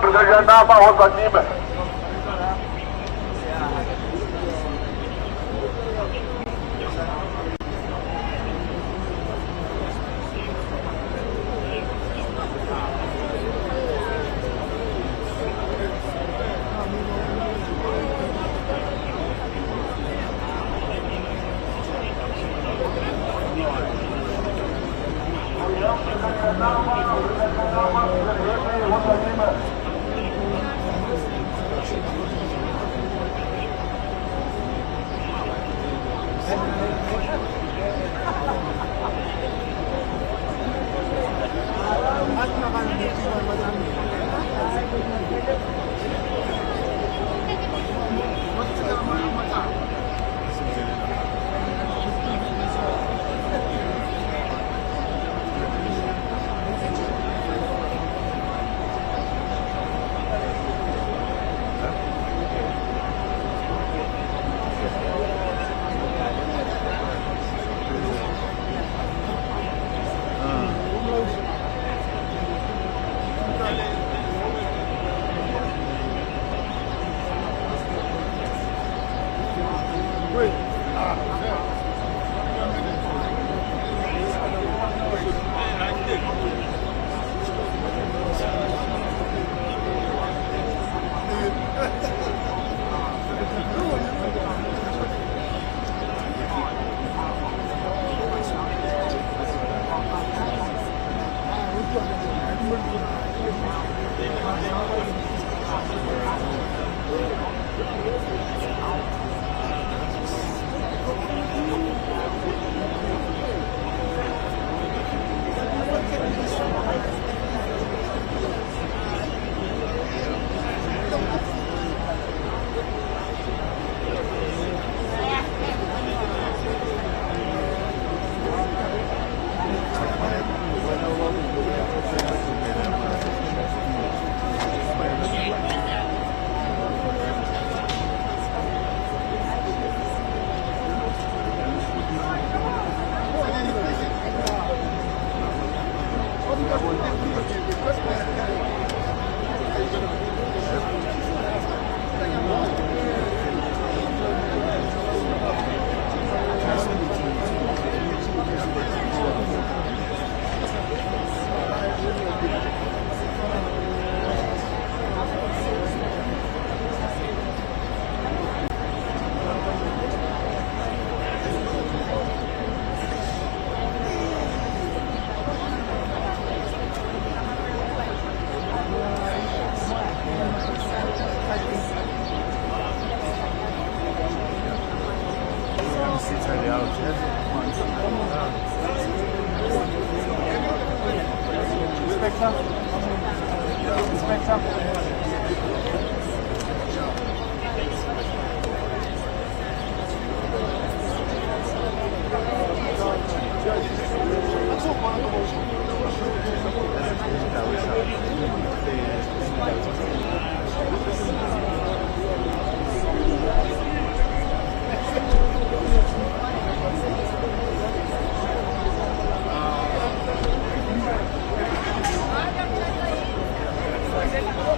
Brigadier Nama was a name.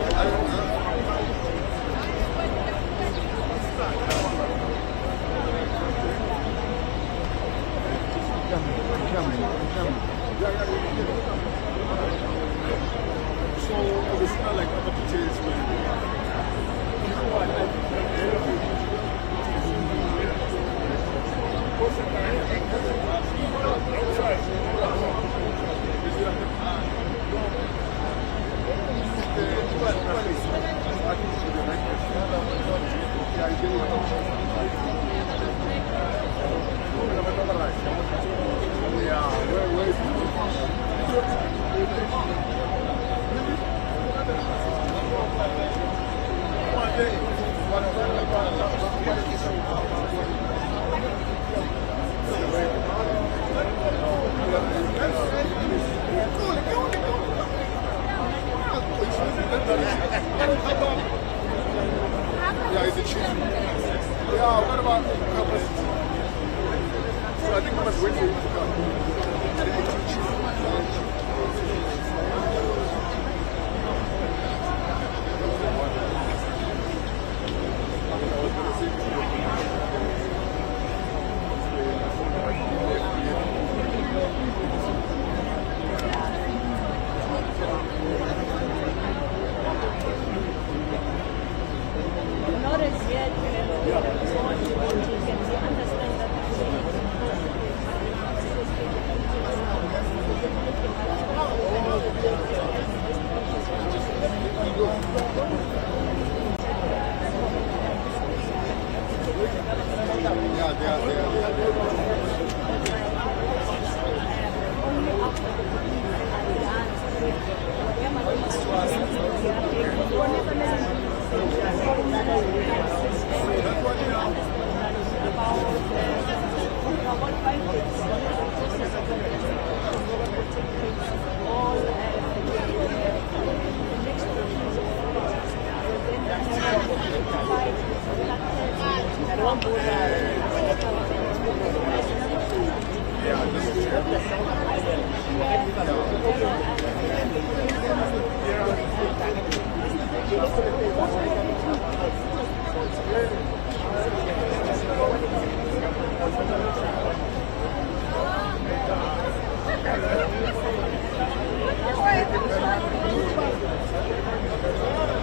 Thank you. Yeah, is it cheap? Yeah, what about capacity? So I think we must wait for you to come. Not as yet. We understand that. Yeah, they are.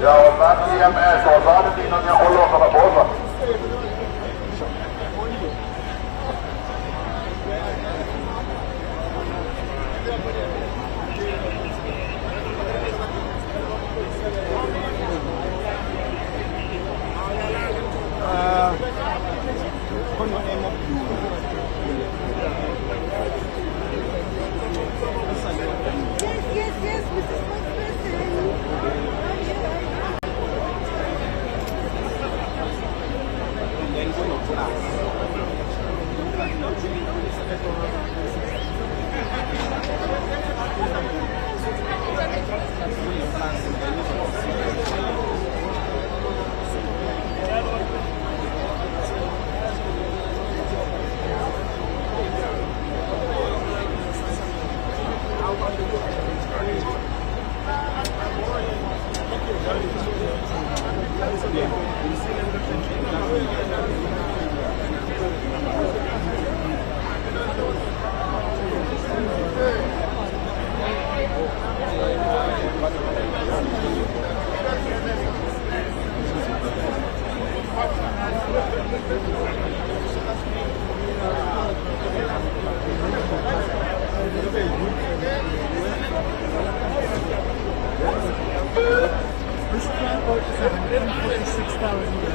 Ja, und dann IMS, was waren die noch nicht alle auf der Pause? Yes, Mrs. This transport is 146,000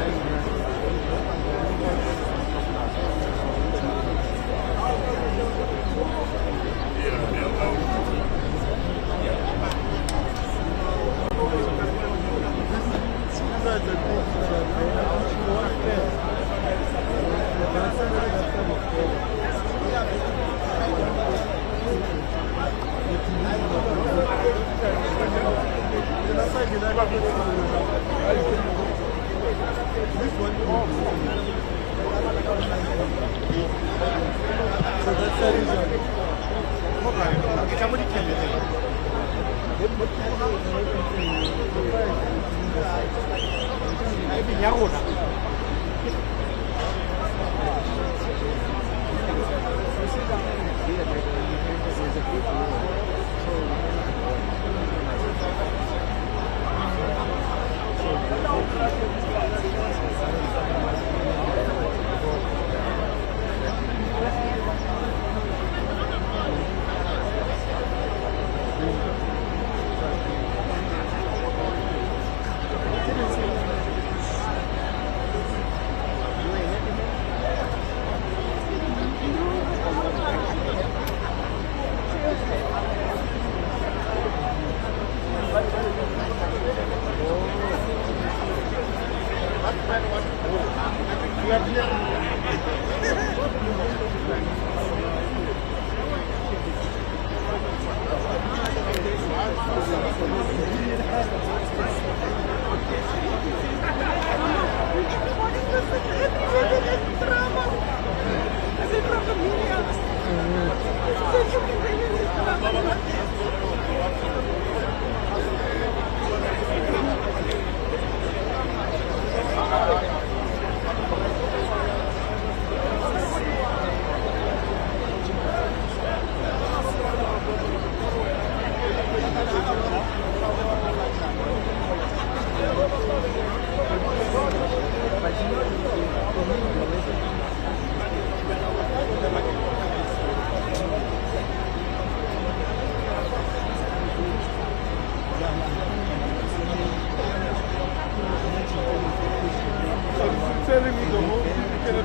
Telling me the whole thing, you cannot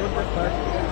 don't get back.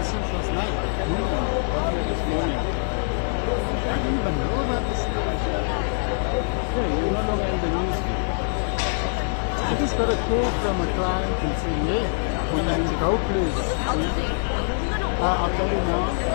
here since last night. Earlier this morning. I didn't even know about this news. Yeah, you're no longer in the news feed. I just got a call from a client and saying, yeah, when you're in Go, please. I'll tell you now.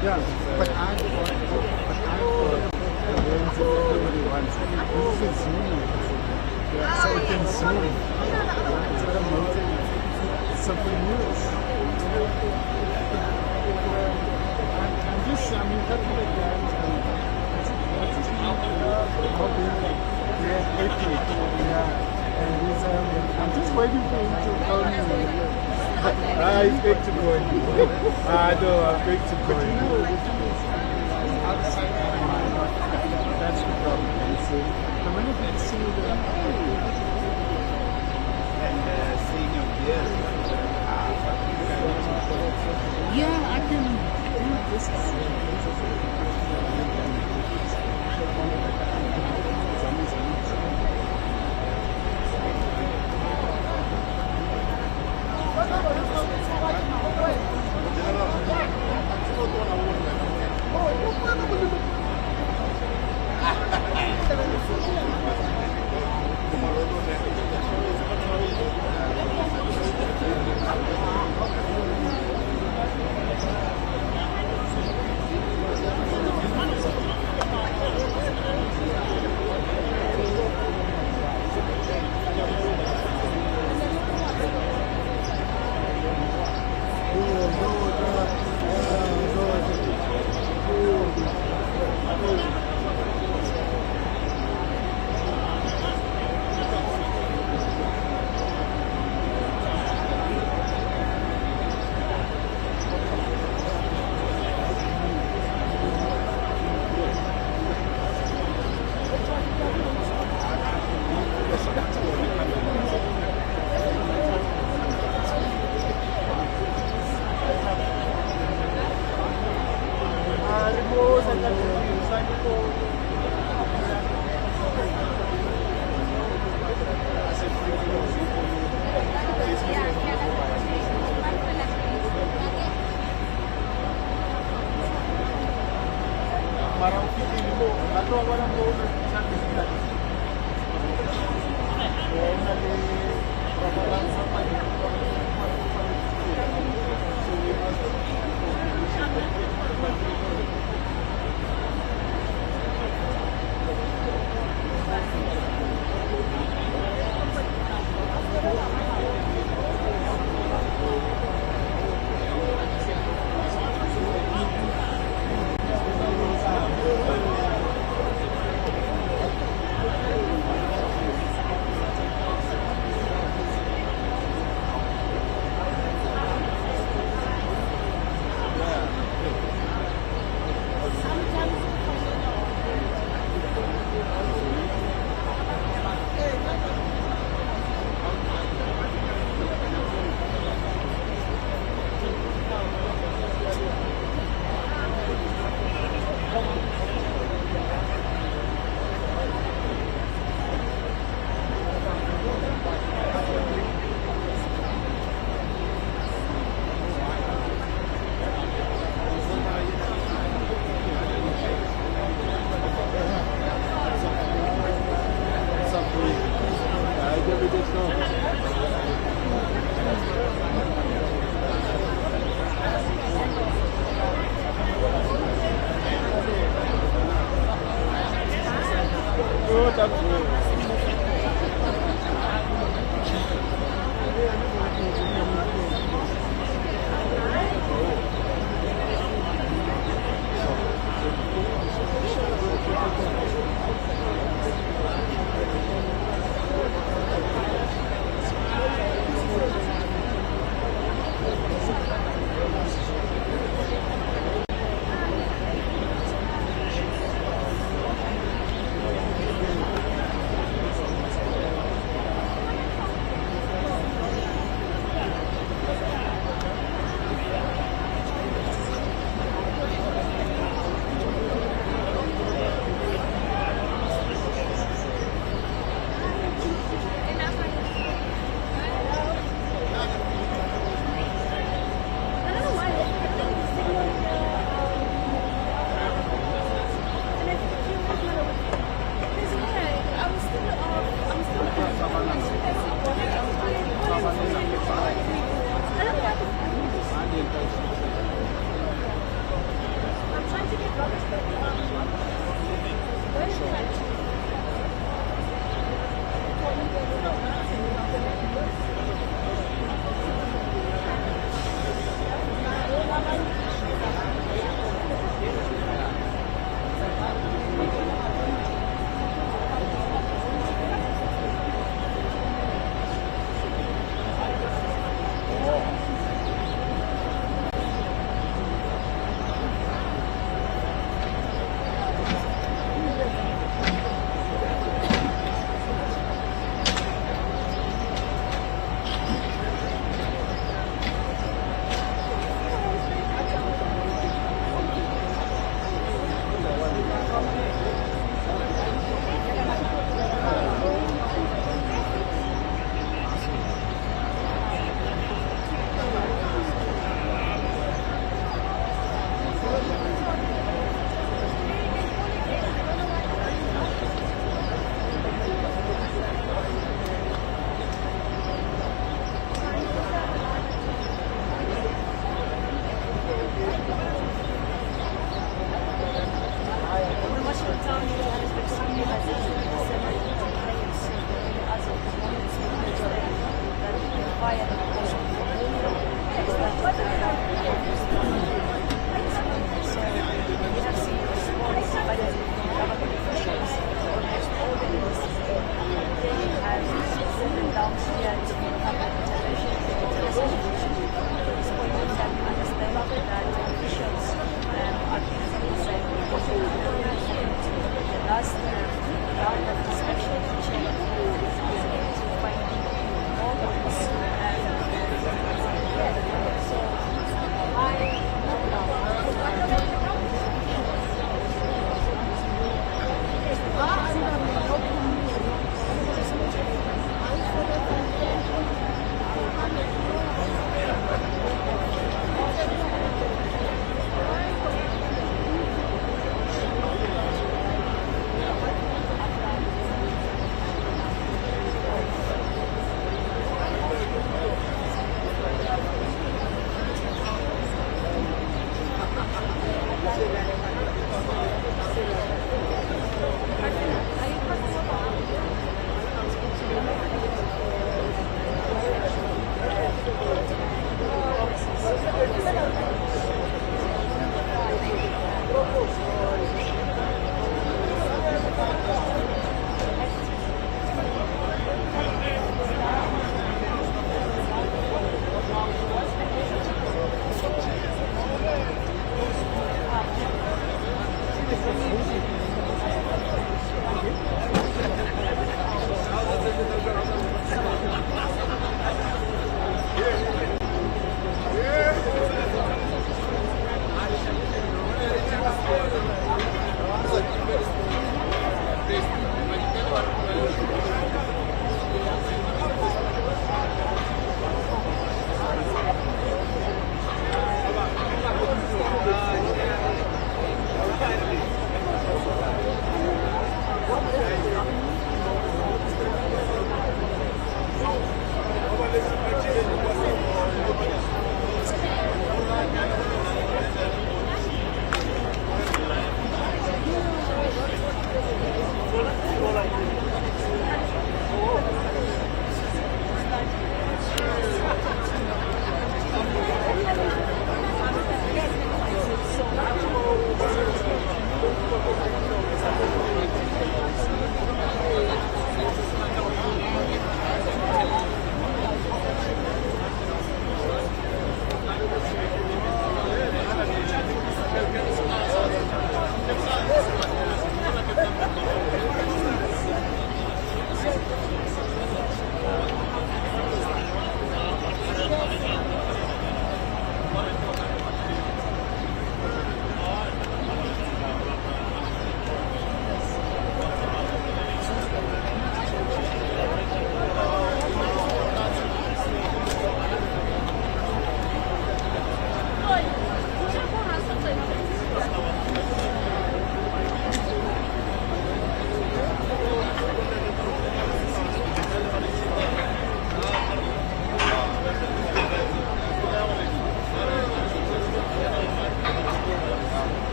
Yeah, but I thought everybody wants. This is Zoom. Yeah, so it can Zoom. It's got a multi. It's something new. I'm just, I mean, that's what I that's just hobby. Yeah, 80. Yeah, and he's, I'm just waiting for him to call me. He's big to go in. I know, I'm big to go in. Outside of my mind, that's the problem. The minute you see the and seeing your beer, yeah, I can do this. start growing.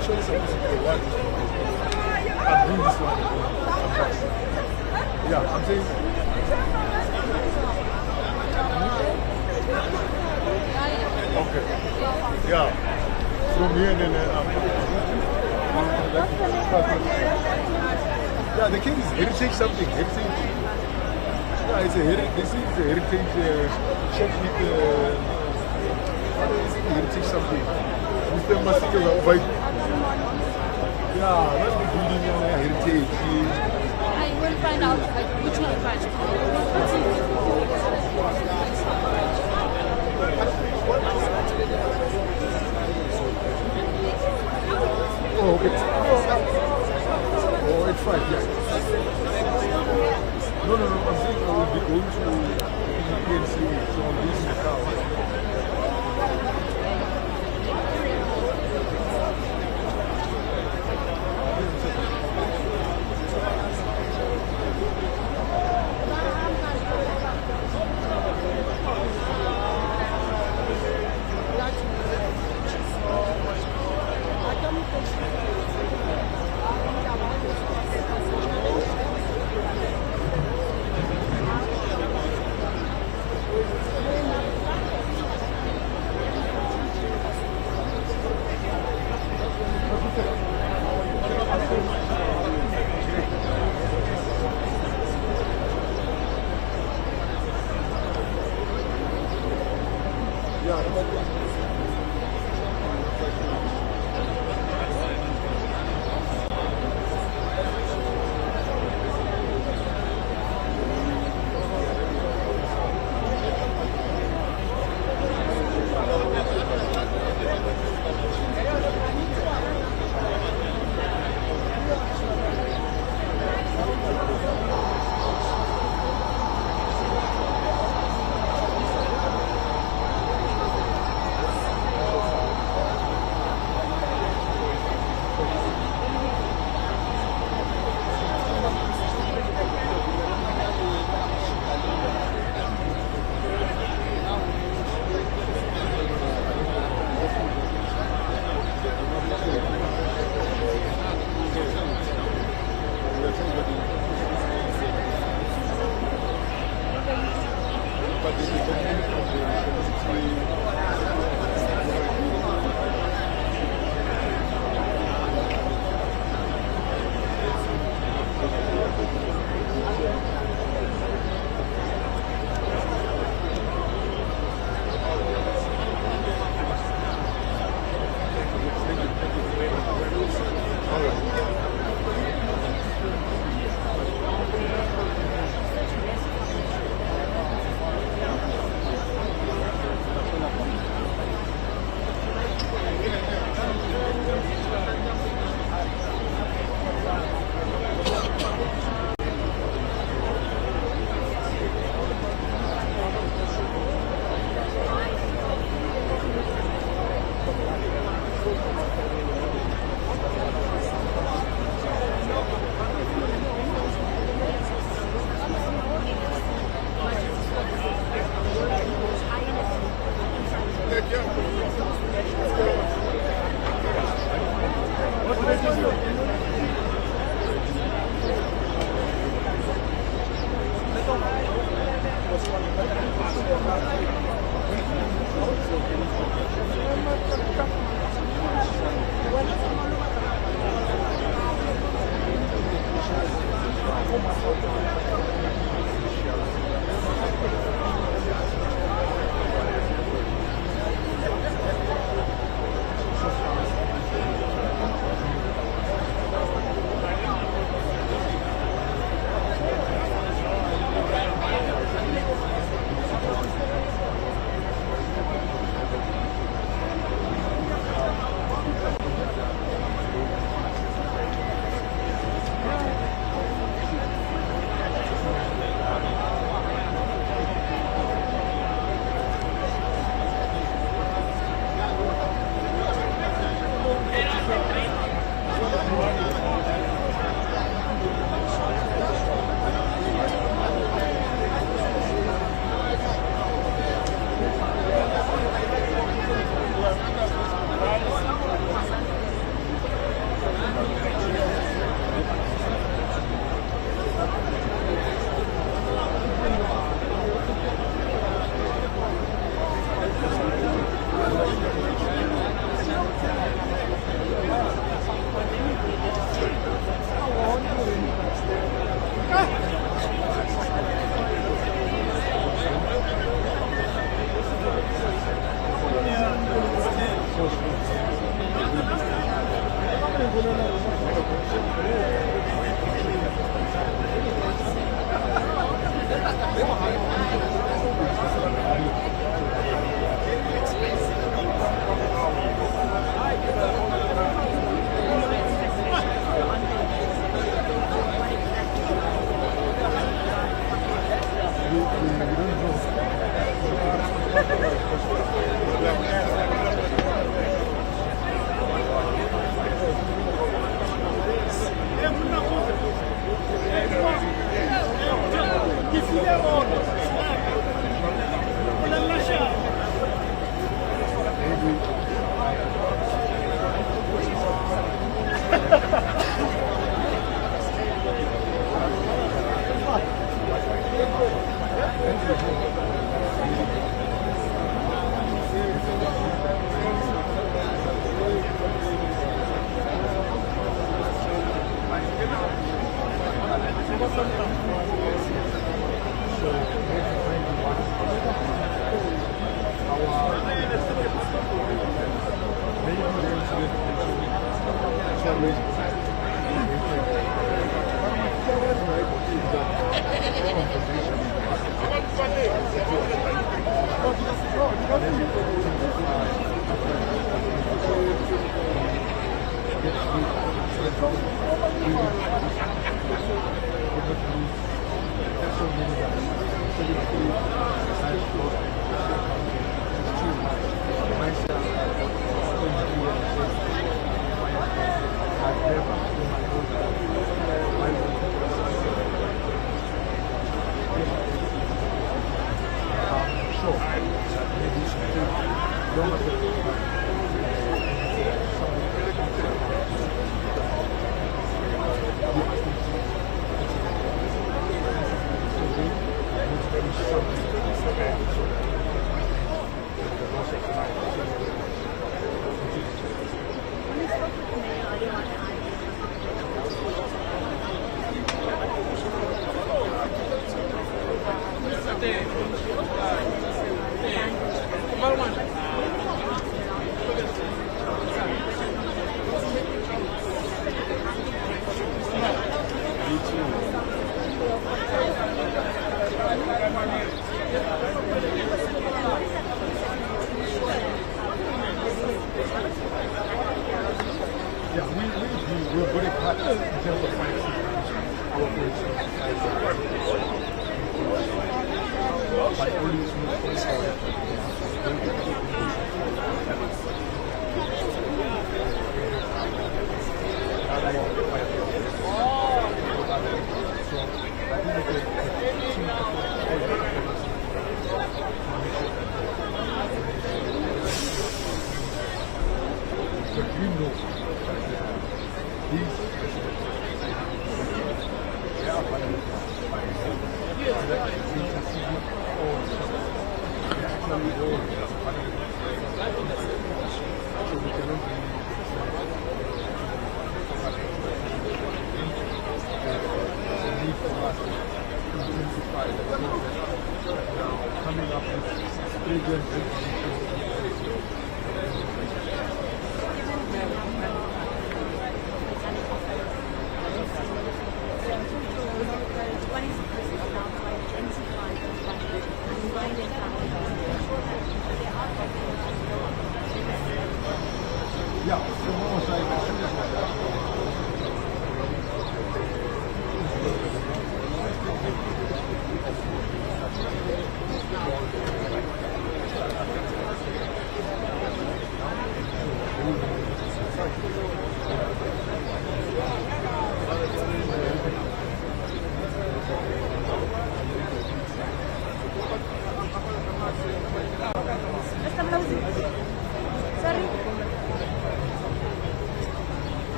actually supposed to be the one. I'm doing this one. Yeah, I'm saying. Okay. Yeah. From here and then yeah, the king is heritage something. Heritage. Yeah, it's a heritage. This is a heritage chef with heritage something. Mr. Masika vibe. Yeah, that's the building heritage. I will find out which one branch. Oh, okay. Oh, it's fine, yeah. No, I'm saying I will be going to PNC, so I'm using the car.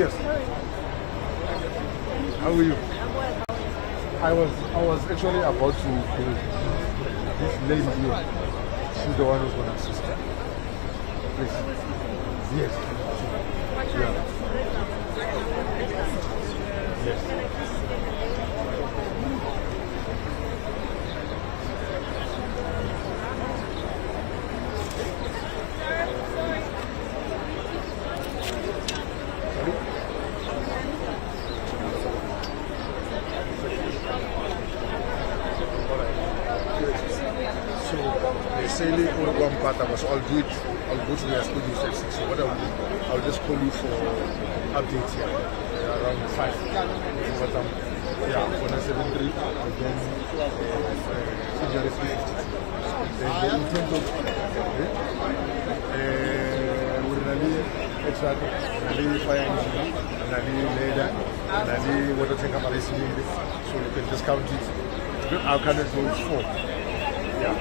Yes. How are you? I was actually about to call this lady here. She's the one who's going to assist her. Please. Yes. Yeah. Yes. I'll go to their studios at 6. So what I'll just call you for updates here around 5. What I'm Yeah, 173, and then injury free. Then in terms of we're really extra, really fire engine, really leather, really water tank capacity, so you can just count it. Our candidate goes 4. Yeah.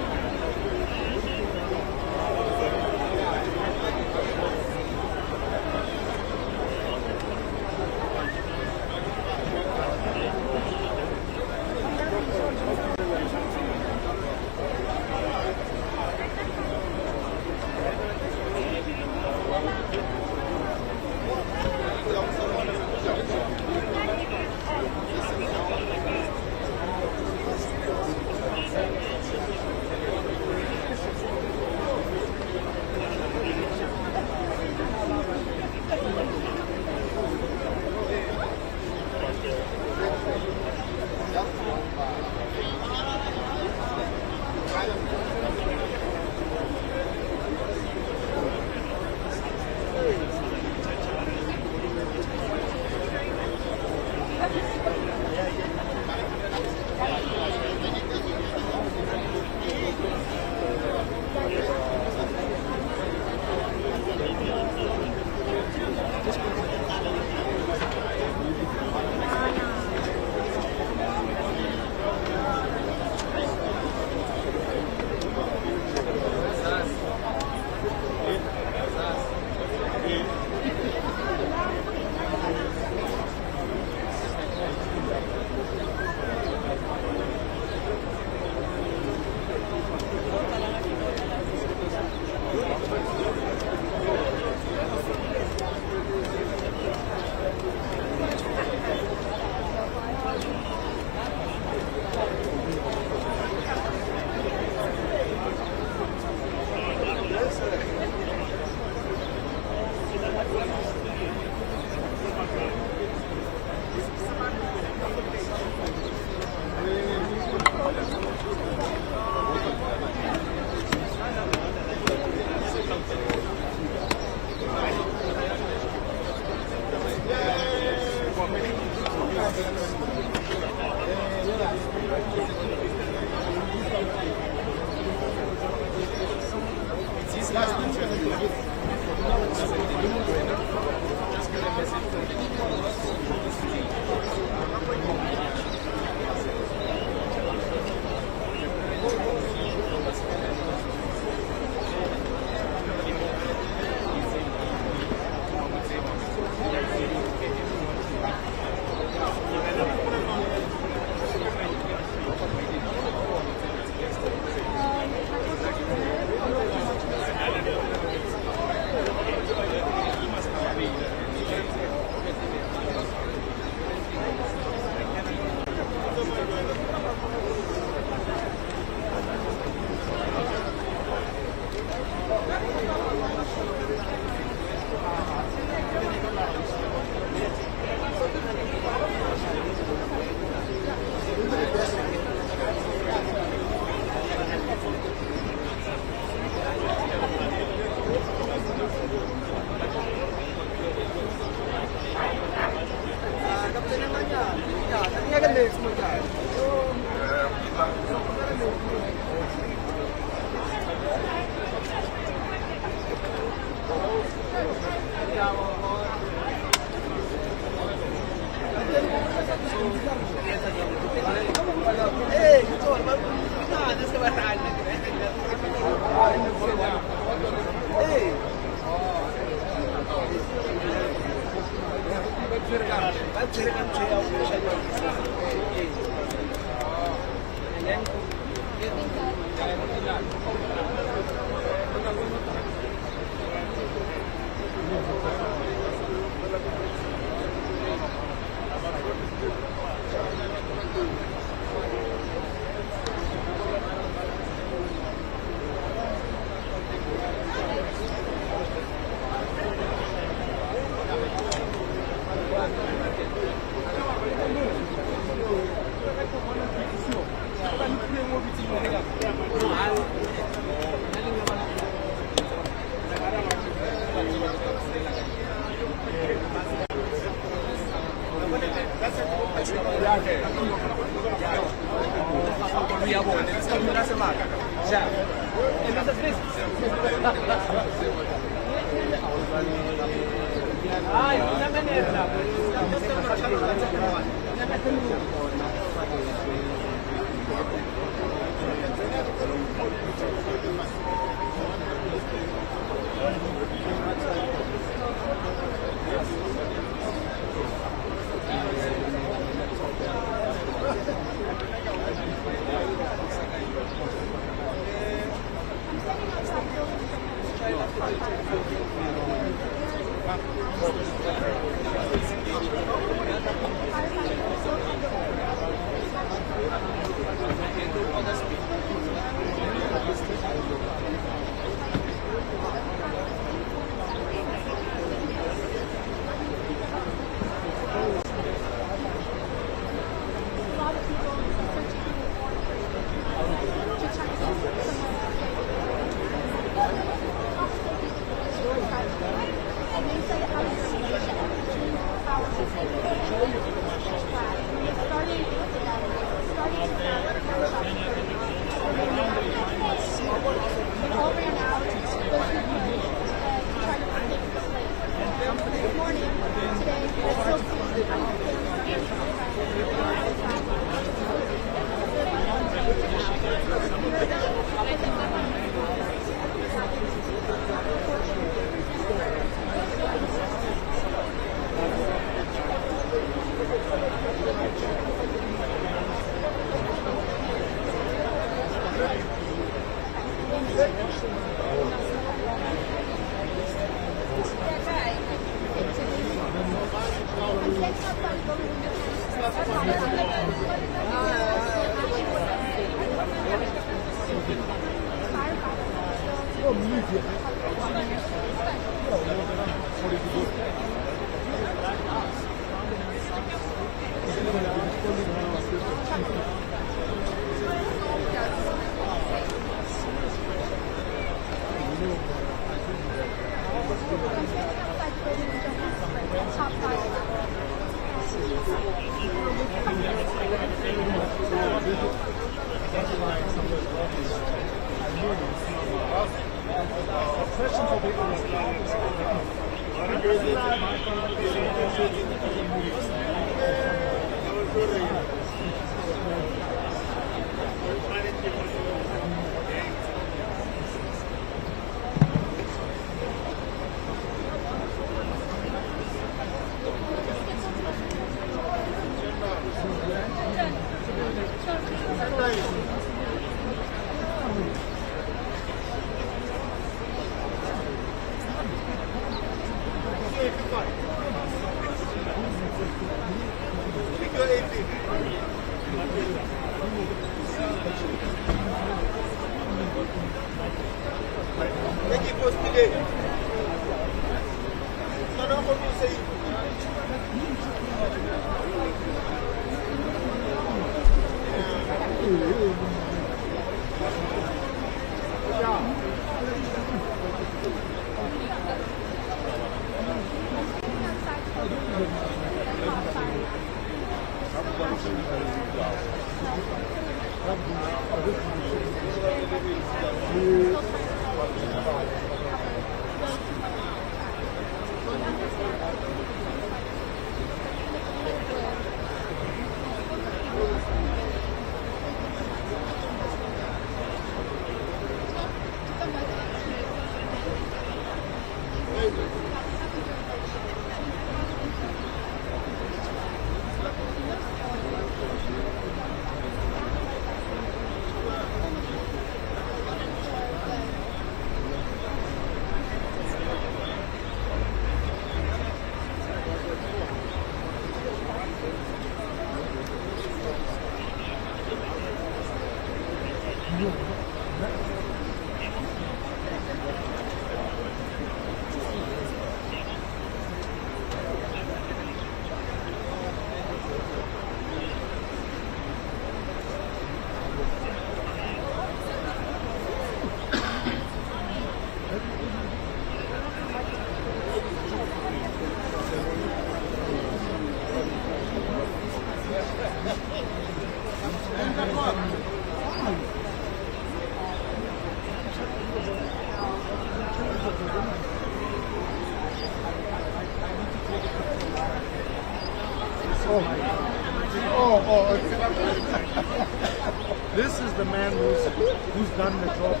This is the man who's done the job.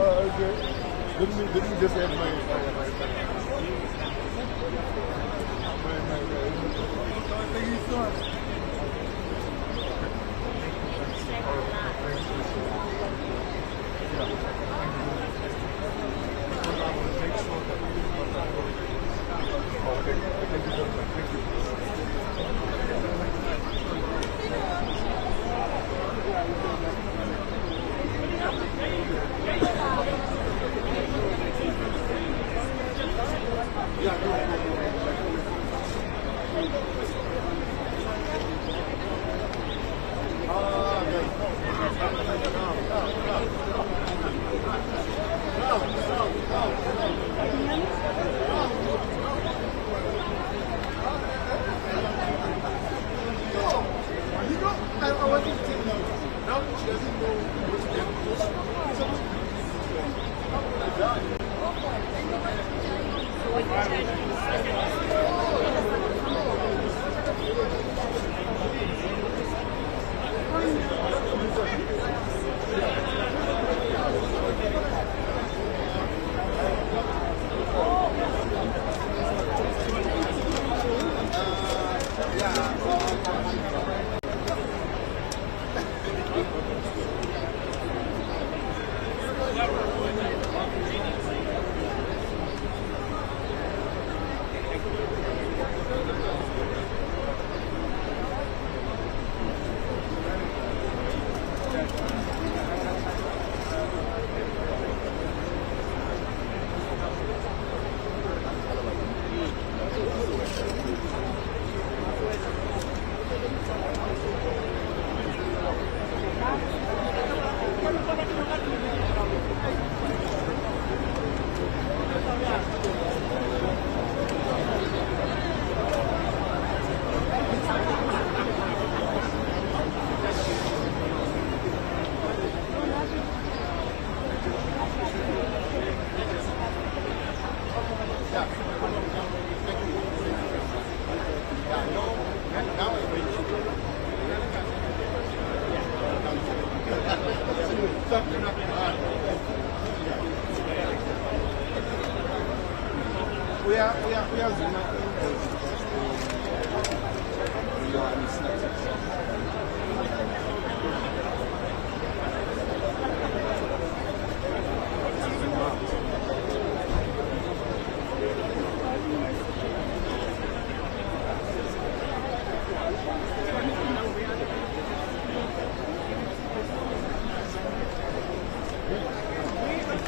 Okay. Let me just add my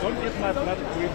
Don't get my blood with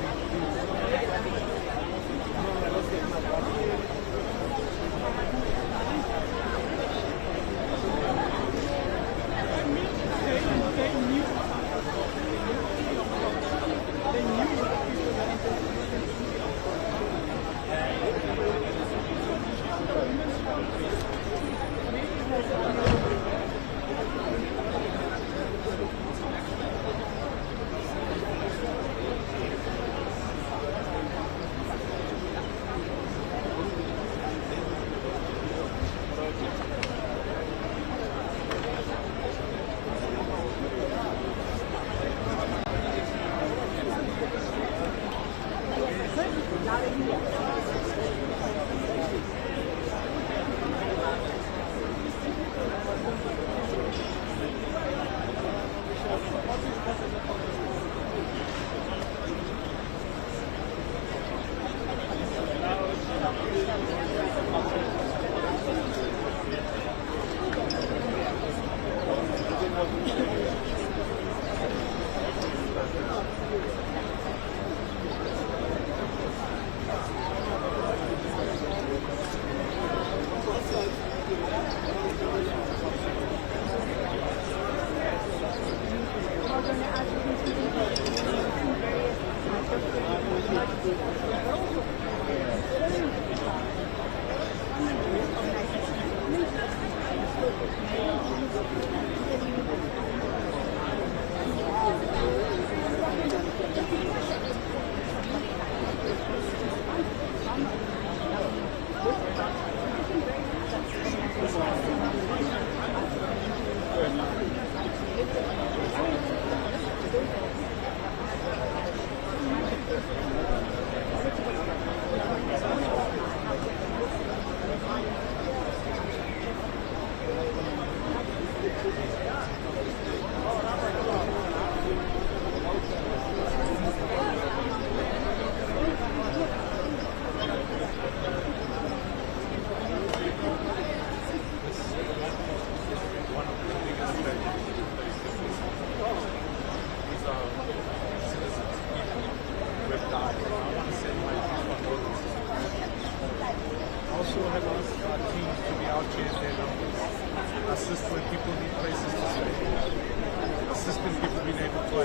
Good. people need places to stay, assisting people being able to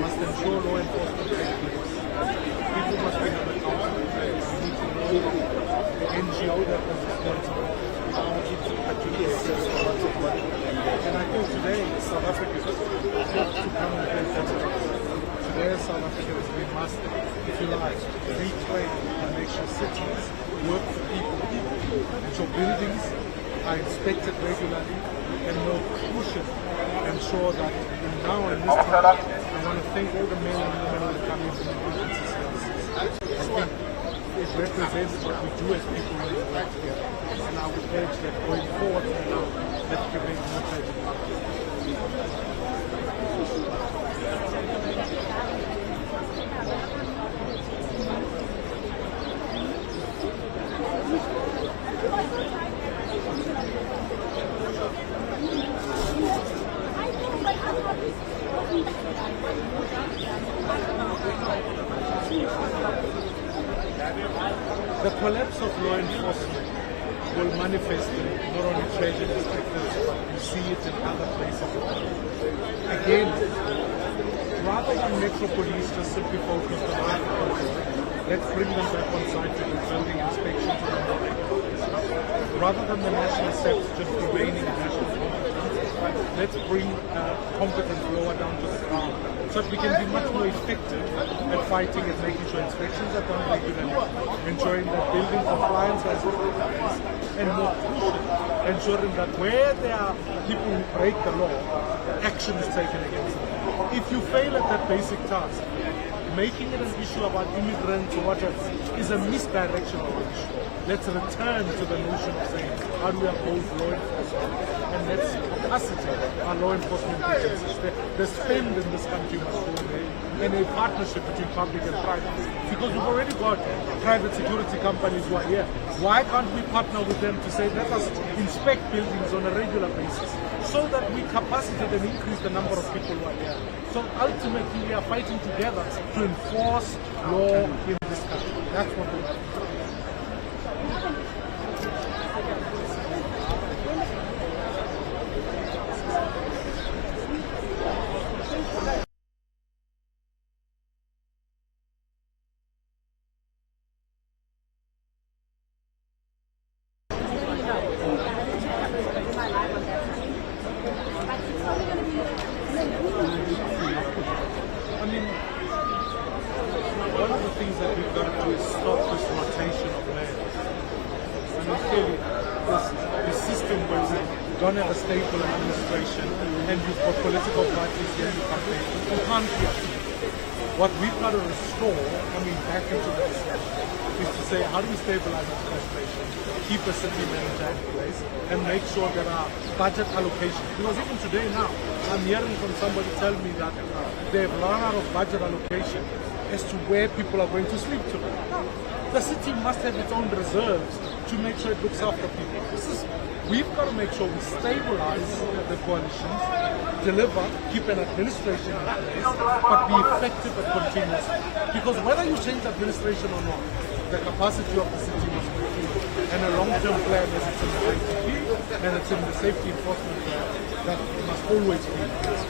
must ensure law enforcement takes place. People must be held accountable. We need to know the NGO that was responsible. And I think today South Africa has to come and play politics. Today South Africa is we must, if you like, reclaim and make sure cities work for people. Ensure buildings are inspected regularly, and more crucial, ensure that now in this time, I want to thank all the men and women who are coming from the emergency services. I think it represents what we do as people when we work together. And I would urge that going forward from now, let's prevent more tragedy. The collapse of law enforcement will manifest in not only tragedy sectors, but we see it in other places. Again, rather than Metro Police just simply focus on agriculture, let's bring them back on site to do building inspections. Rather than the national steps just remaining national competence, let's bring competence lower down to the ground so that we can be much more effective at fighting and making sure inspections are done regularly, ensuring that building compliance has taken place, and more crucial, ensuring that where there are people who break the law, action is taken against them. If you fail at that basic task, making it an issue about immigrants or whatever is a misdirection of the issue. Let's return to the notion of saying, how do we uphold law enforcement? And let's capacitate our law enforcement agencies. The spend in this country must go in a partnership between public and private. Because we've already got private security companies who are here. Why can't we partner with them to say, let us inspect buildings on a regular basis so that we capacitate and increase the number of people who are here? So ultimately we are fighting together to enforce law in this country. That's what we are. I mean, one of the things that we've got to do is stop this rotation of land. I mean, clearly, this system where we don't have a stable administration and you've got political parties here in the country, you can't hear. What we've got to restore, back into the discussion, is to say, how do we stabilize administration, keep a city manager in place, and make sure that our budget allocation, because even today now, I'm hearing from somebody tell me that they've run out of budget allocation as to where people are going to sleep tonight. The city must have its own reserves to make sure it looks after people. We've got to make sure we stabilize the coalition, deliver, keep an administration in place, but be effective and continuous. Because whether you change administration or not, the capacity of the city must be key. And a long-term plan, as it's in the ITP and it's in the safety enforcement plan, that must always be in place.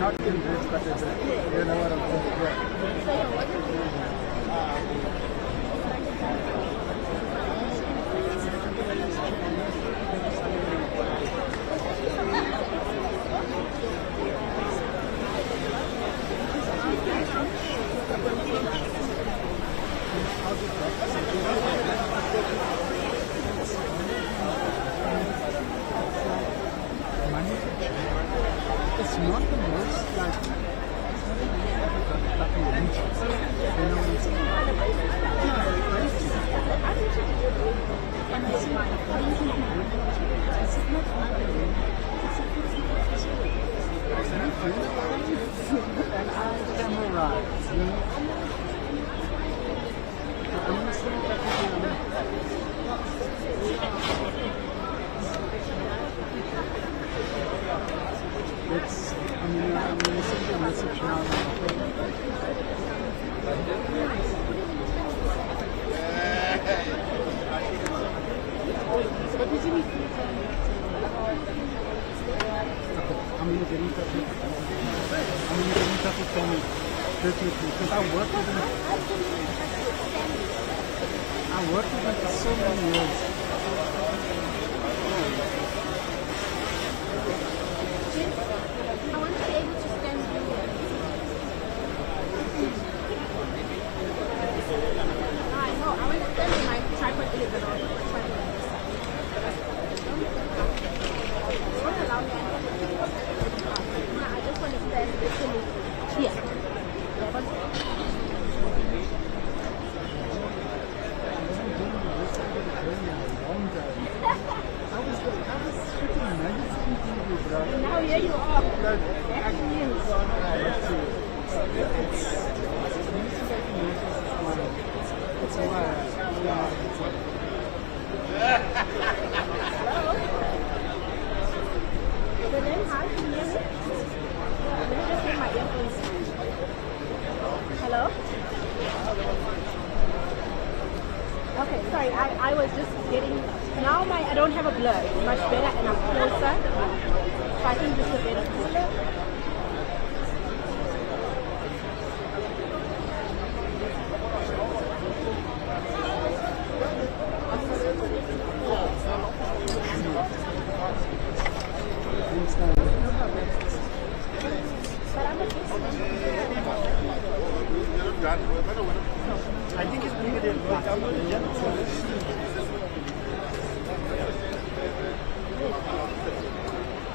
Not in this, but it's a lot of it's not the most like that you reach. You know what I'm saying? Yeah, and I memorize, you know. I'm gonna say it's, I'm gonna send you a message now. I'm gonna get in touch with Tommy because I worked with him. I worked with him for so many years. I want to be able to stand here. I know. I want to stand in my tripod a little bit on my tripod. Don't allow me. I just want to stand literally here. Now here you are. It's why. Hello? Okay, sorry, I was just getting, now I don't have a blur, it's much better and I'm closer, so I think this is a better picture. I think it's bigger than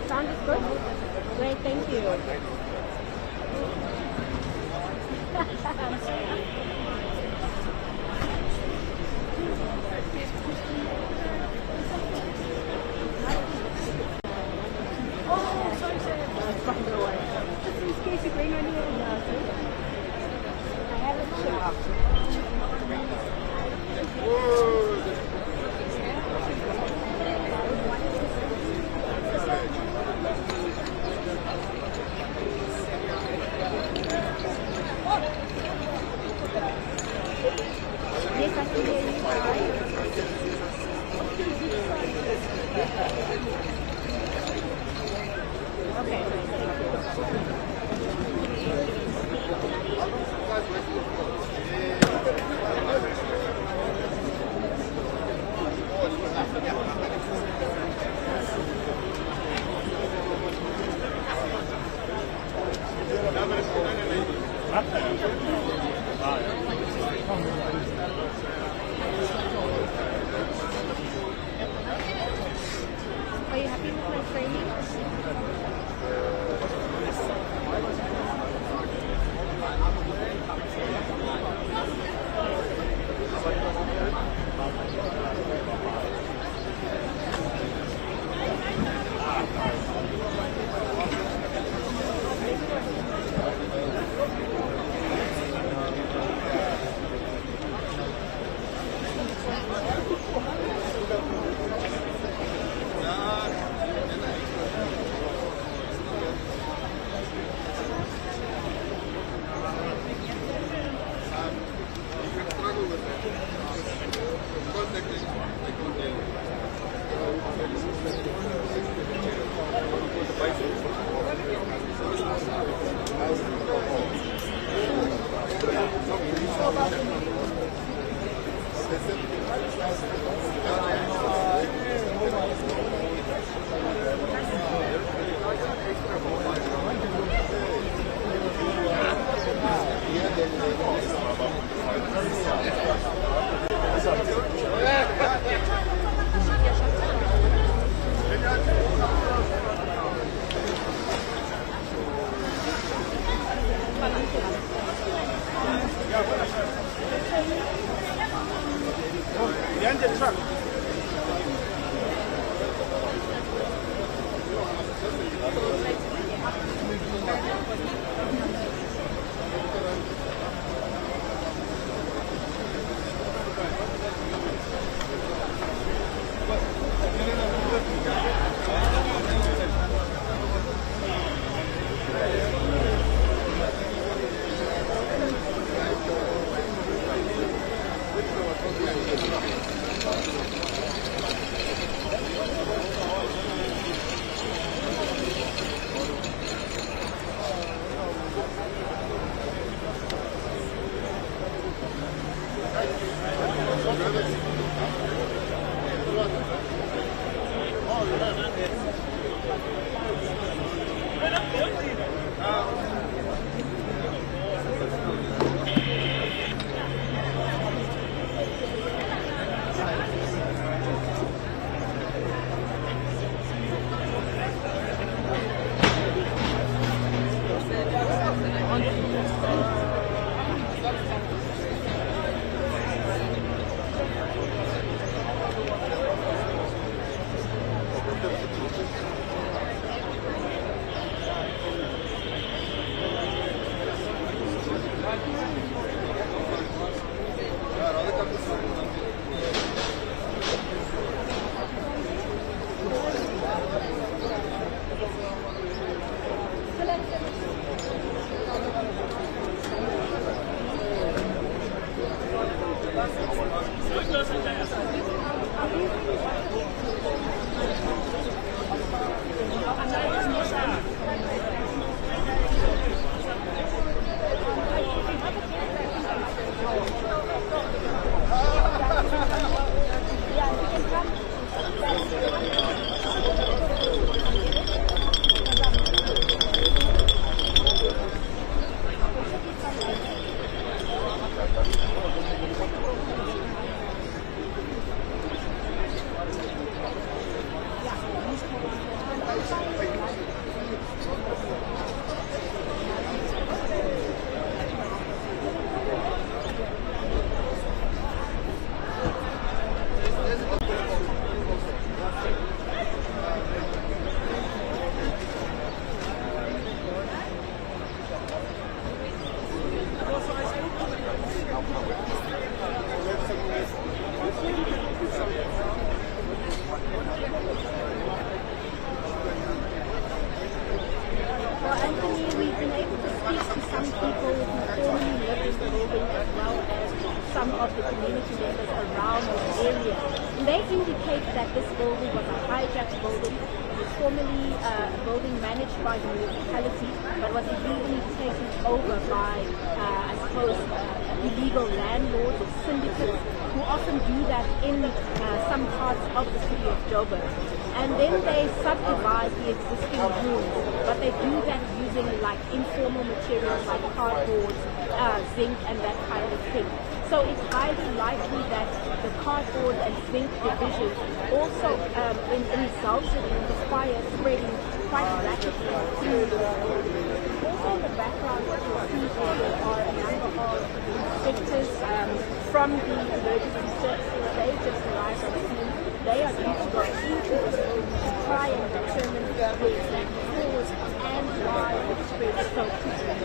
Sound is good? Great, thank you. Oh, sorry, sir. Just in case you bring anyone else. I haven't checked. Yes, I can hear you. Okay, Behind the truck. some of the community members around the area. And they indicate that this building was a hijacked building. It was formerly a building managed by the municipality, but was illegally taken over by, I suppose, illegal landlords or syndicates who often do that in some parts of the city of Joburg. And then they subdivide the existing rooms, but they do that using like informal materials like cardboard, zinc and that kind of thing. So it's highly likely that the cardboard and zinc division also resulted in the fire spreading quite rapidly through the building. Also in the background what you'll see there are a number of inspectors from the emergency services. They just arrived on the scene. They are due to go into the building to try and determine the exact cause and why it spread so quickly.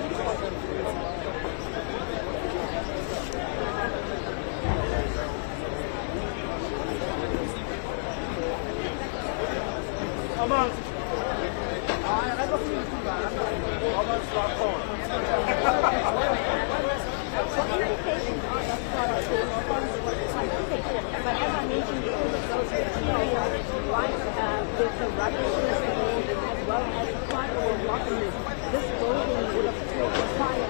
But as I mentioned before, those materials, like the rubbish as well as the cardboard blocking this building would have caught fire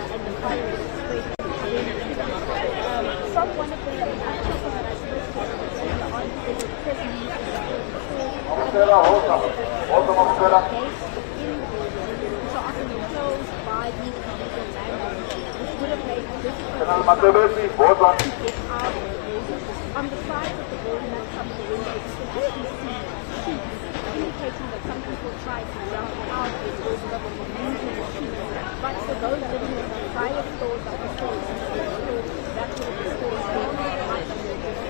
On the side of the building that comes the window, indicating that some people try to jump out as a result of using the sheets. But for those living in the private stores that were sold in the first floor, that's where the stores were much more difficult.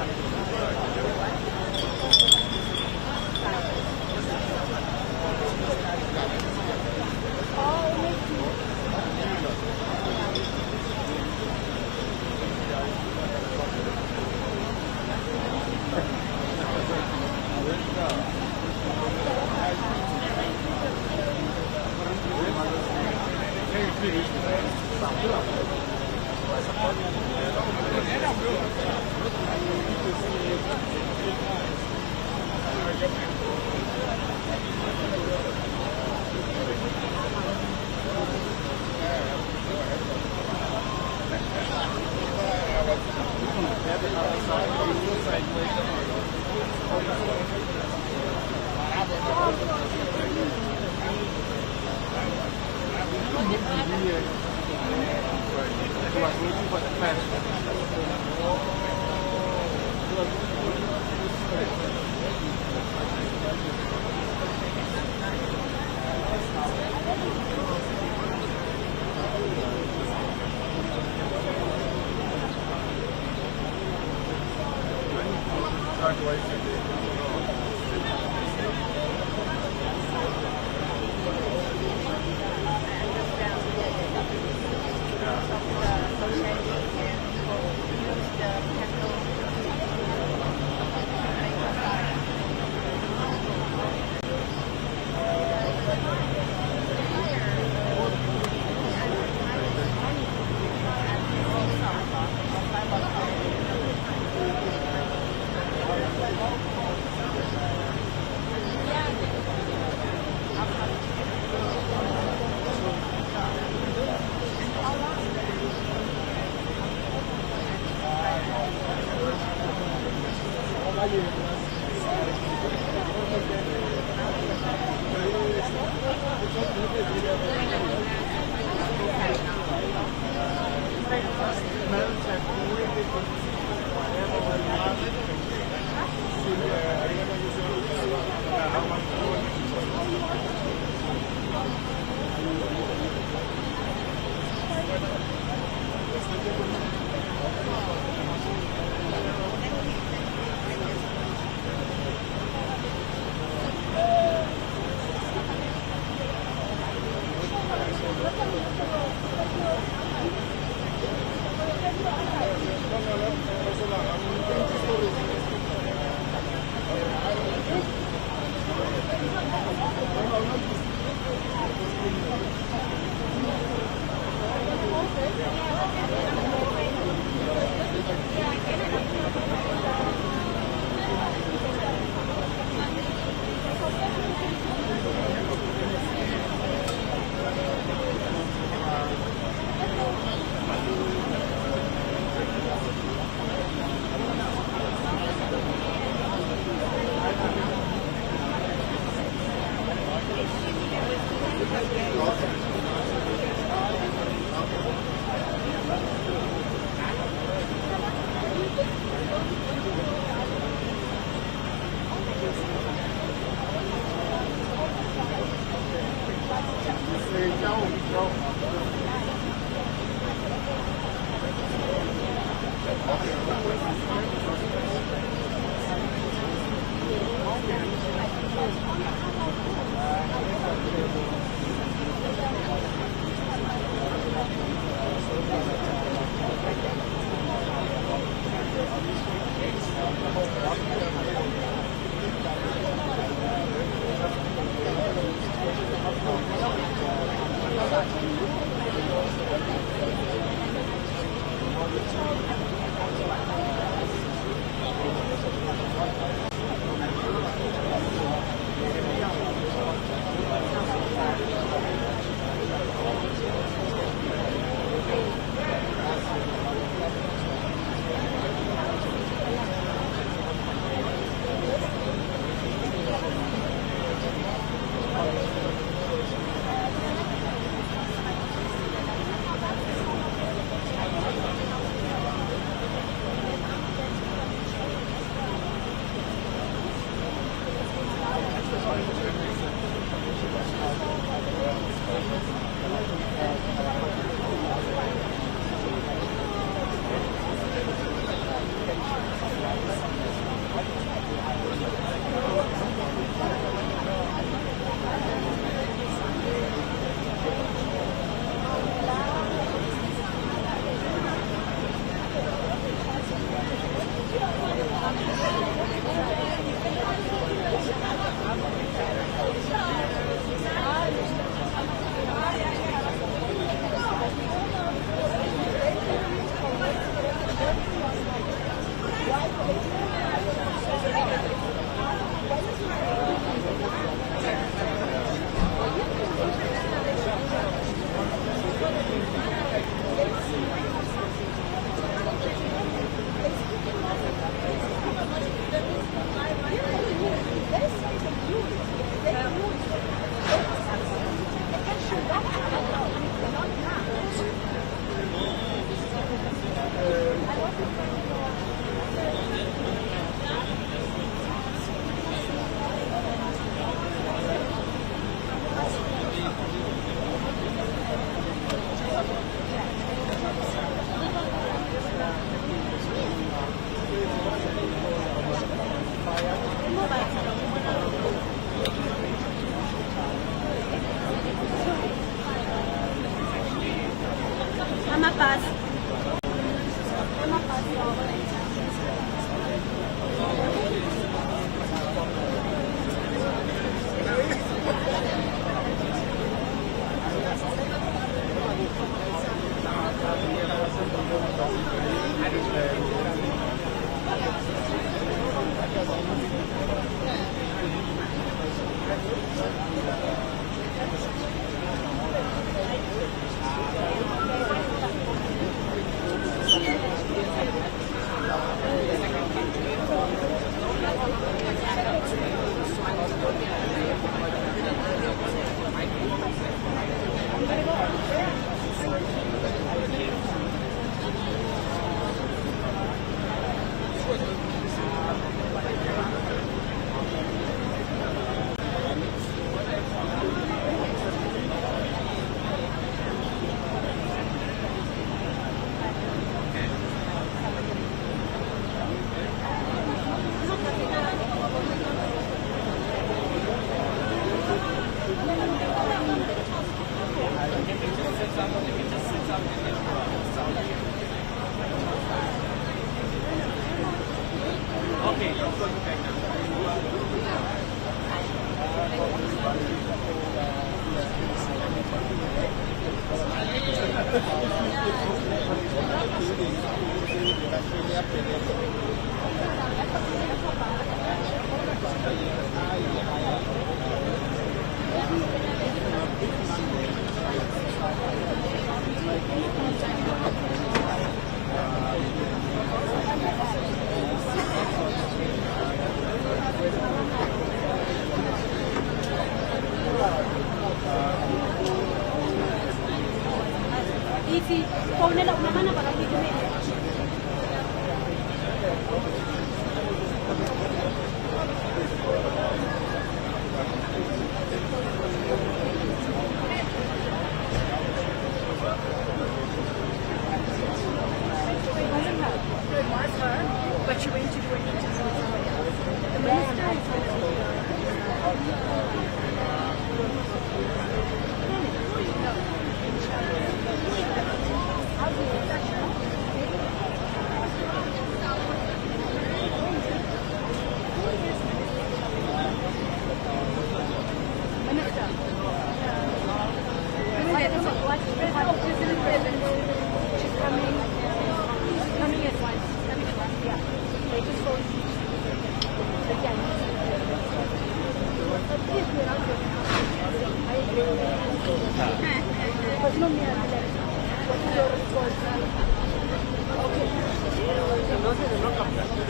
Thank Amabhasi. Easy. Phone nila naman na parang hindi kami. But she went to do an interview with somebody else. The minister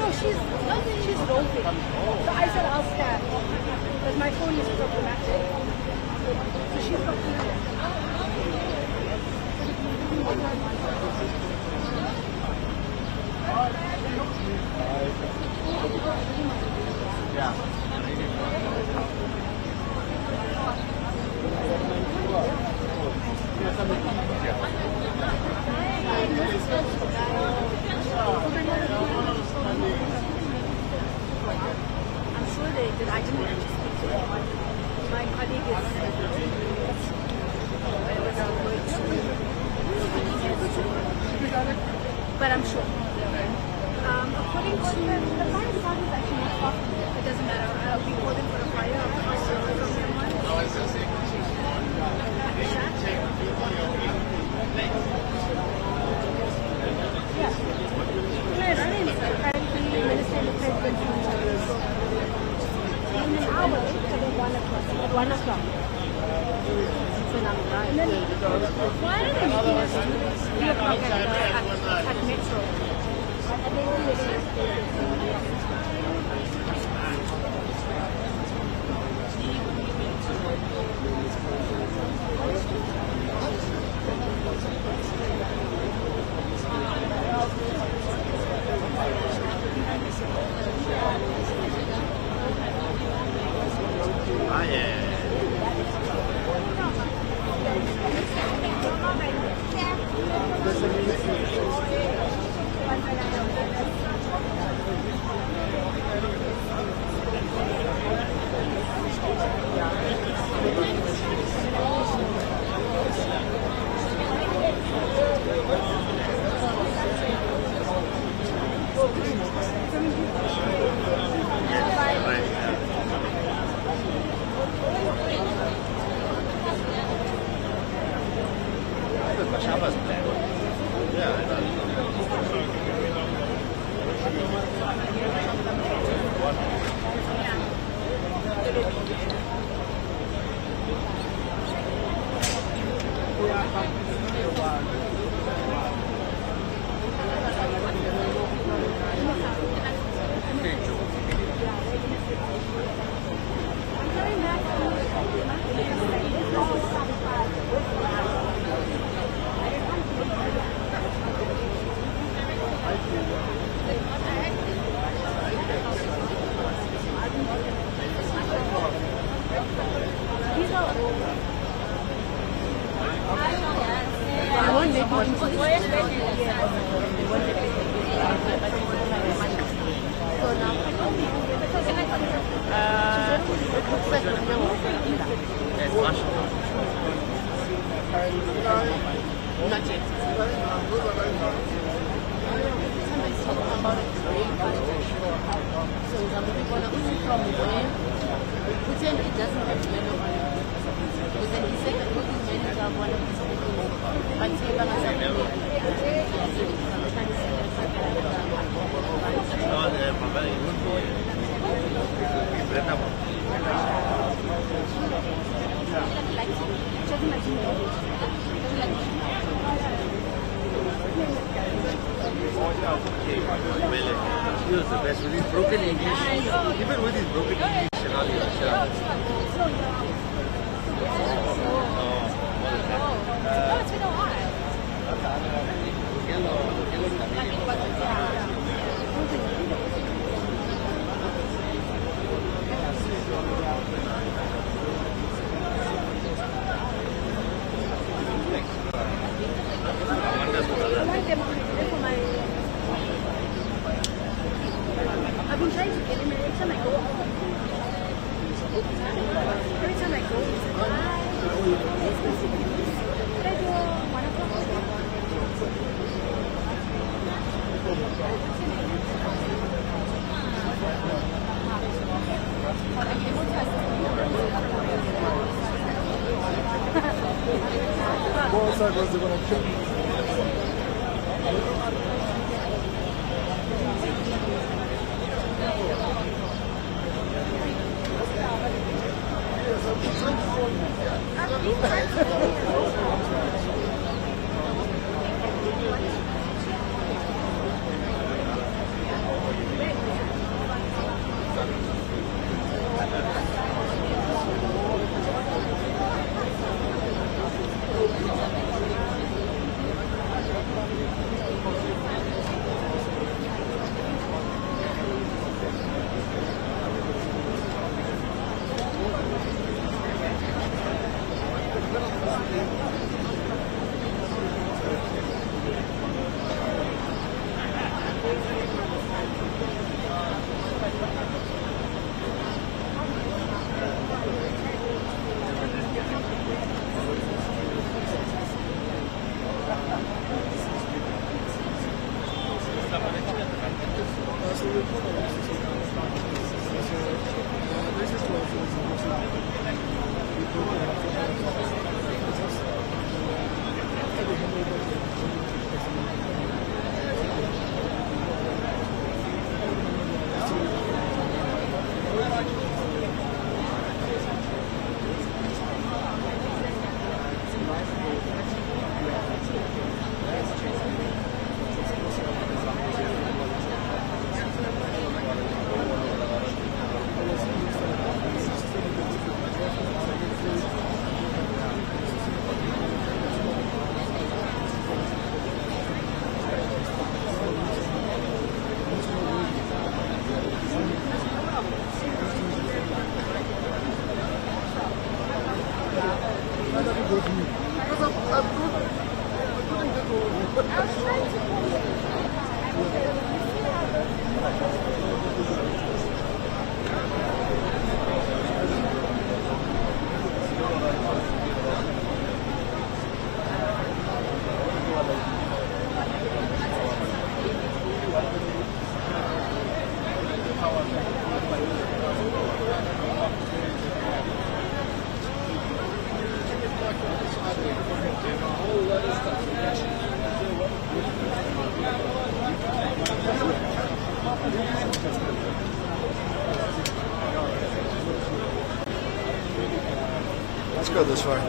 No, she's roving. So I said I'll stand. Because my phone is problematic. So she's got I'm sure they did. I didn't actually speak to them. My colleague is but I'm sure. According to the fire department is actually not off. It doesn't matter. We called in for a fire. Yeah. Yes, apparently the minister and the president in an hour at 1 o'clock. At 1 o'clock. And then why are they making us do 3 o'clock at Metro? And they were Mashaba's plan. Yeah, I know. With his broken English, even with his broken English and all your I've been trying to get him every time I go. Every time I go, he's like, hi. Pero 1 stuff. got this far.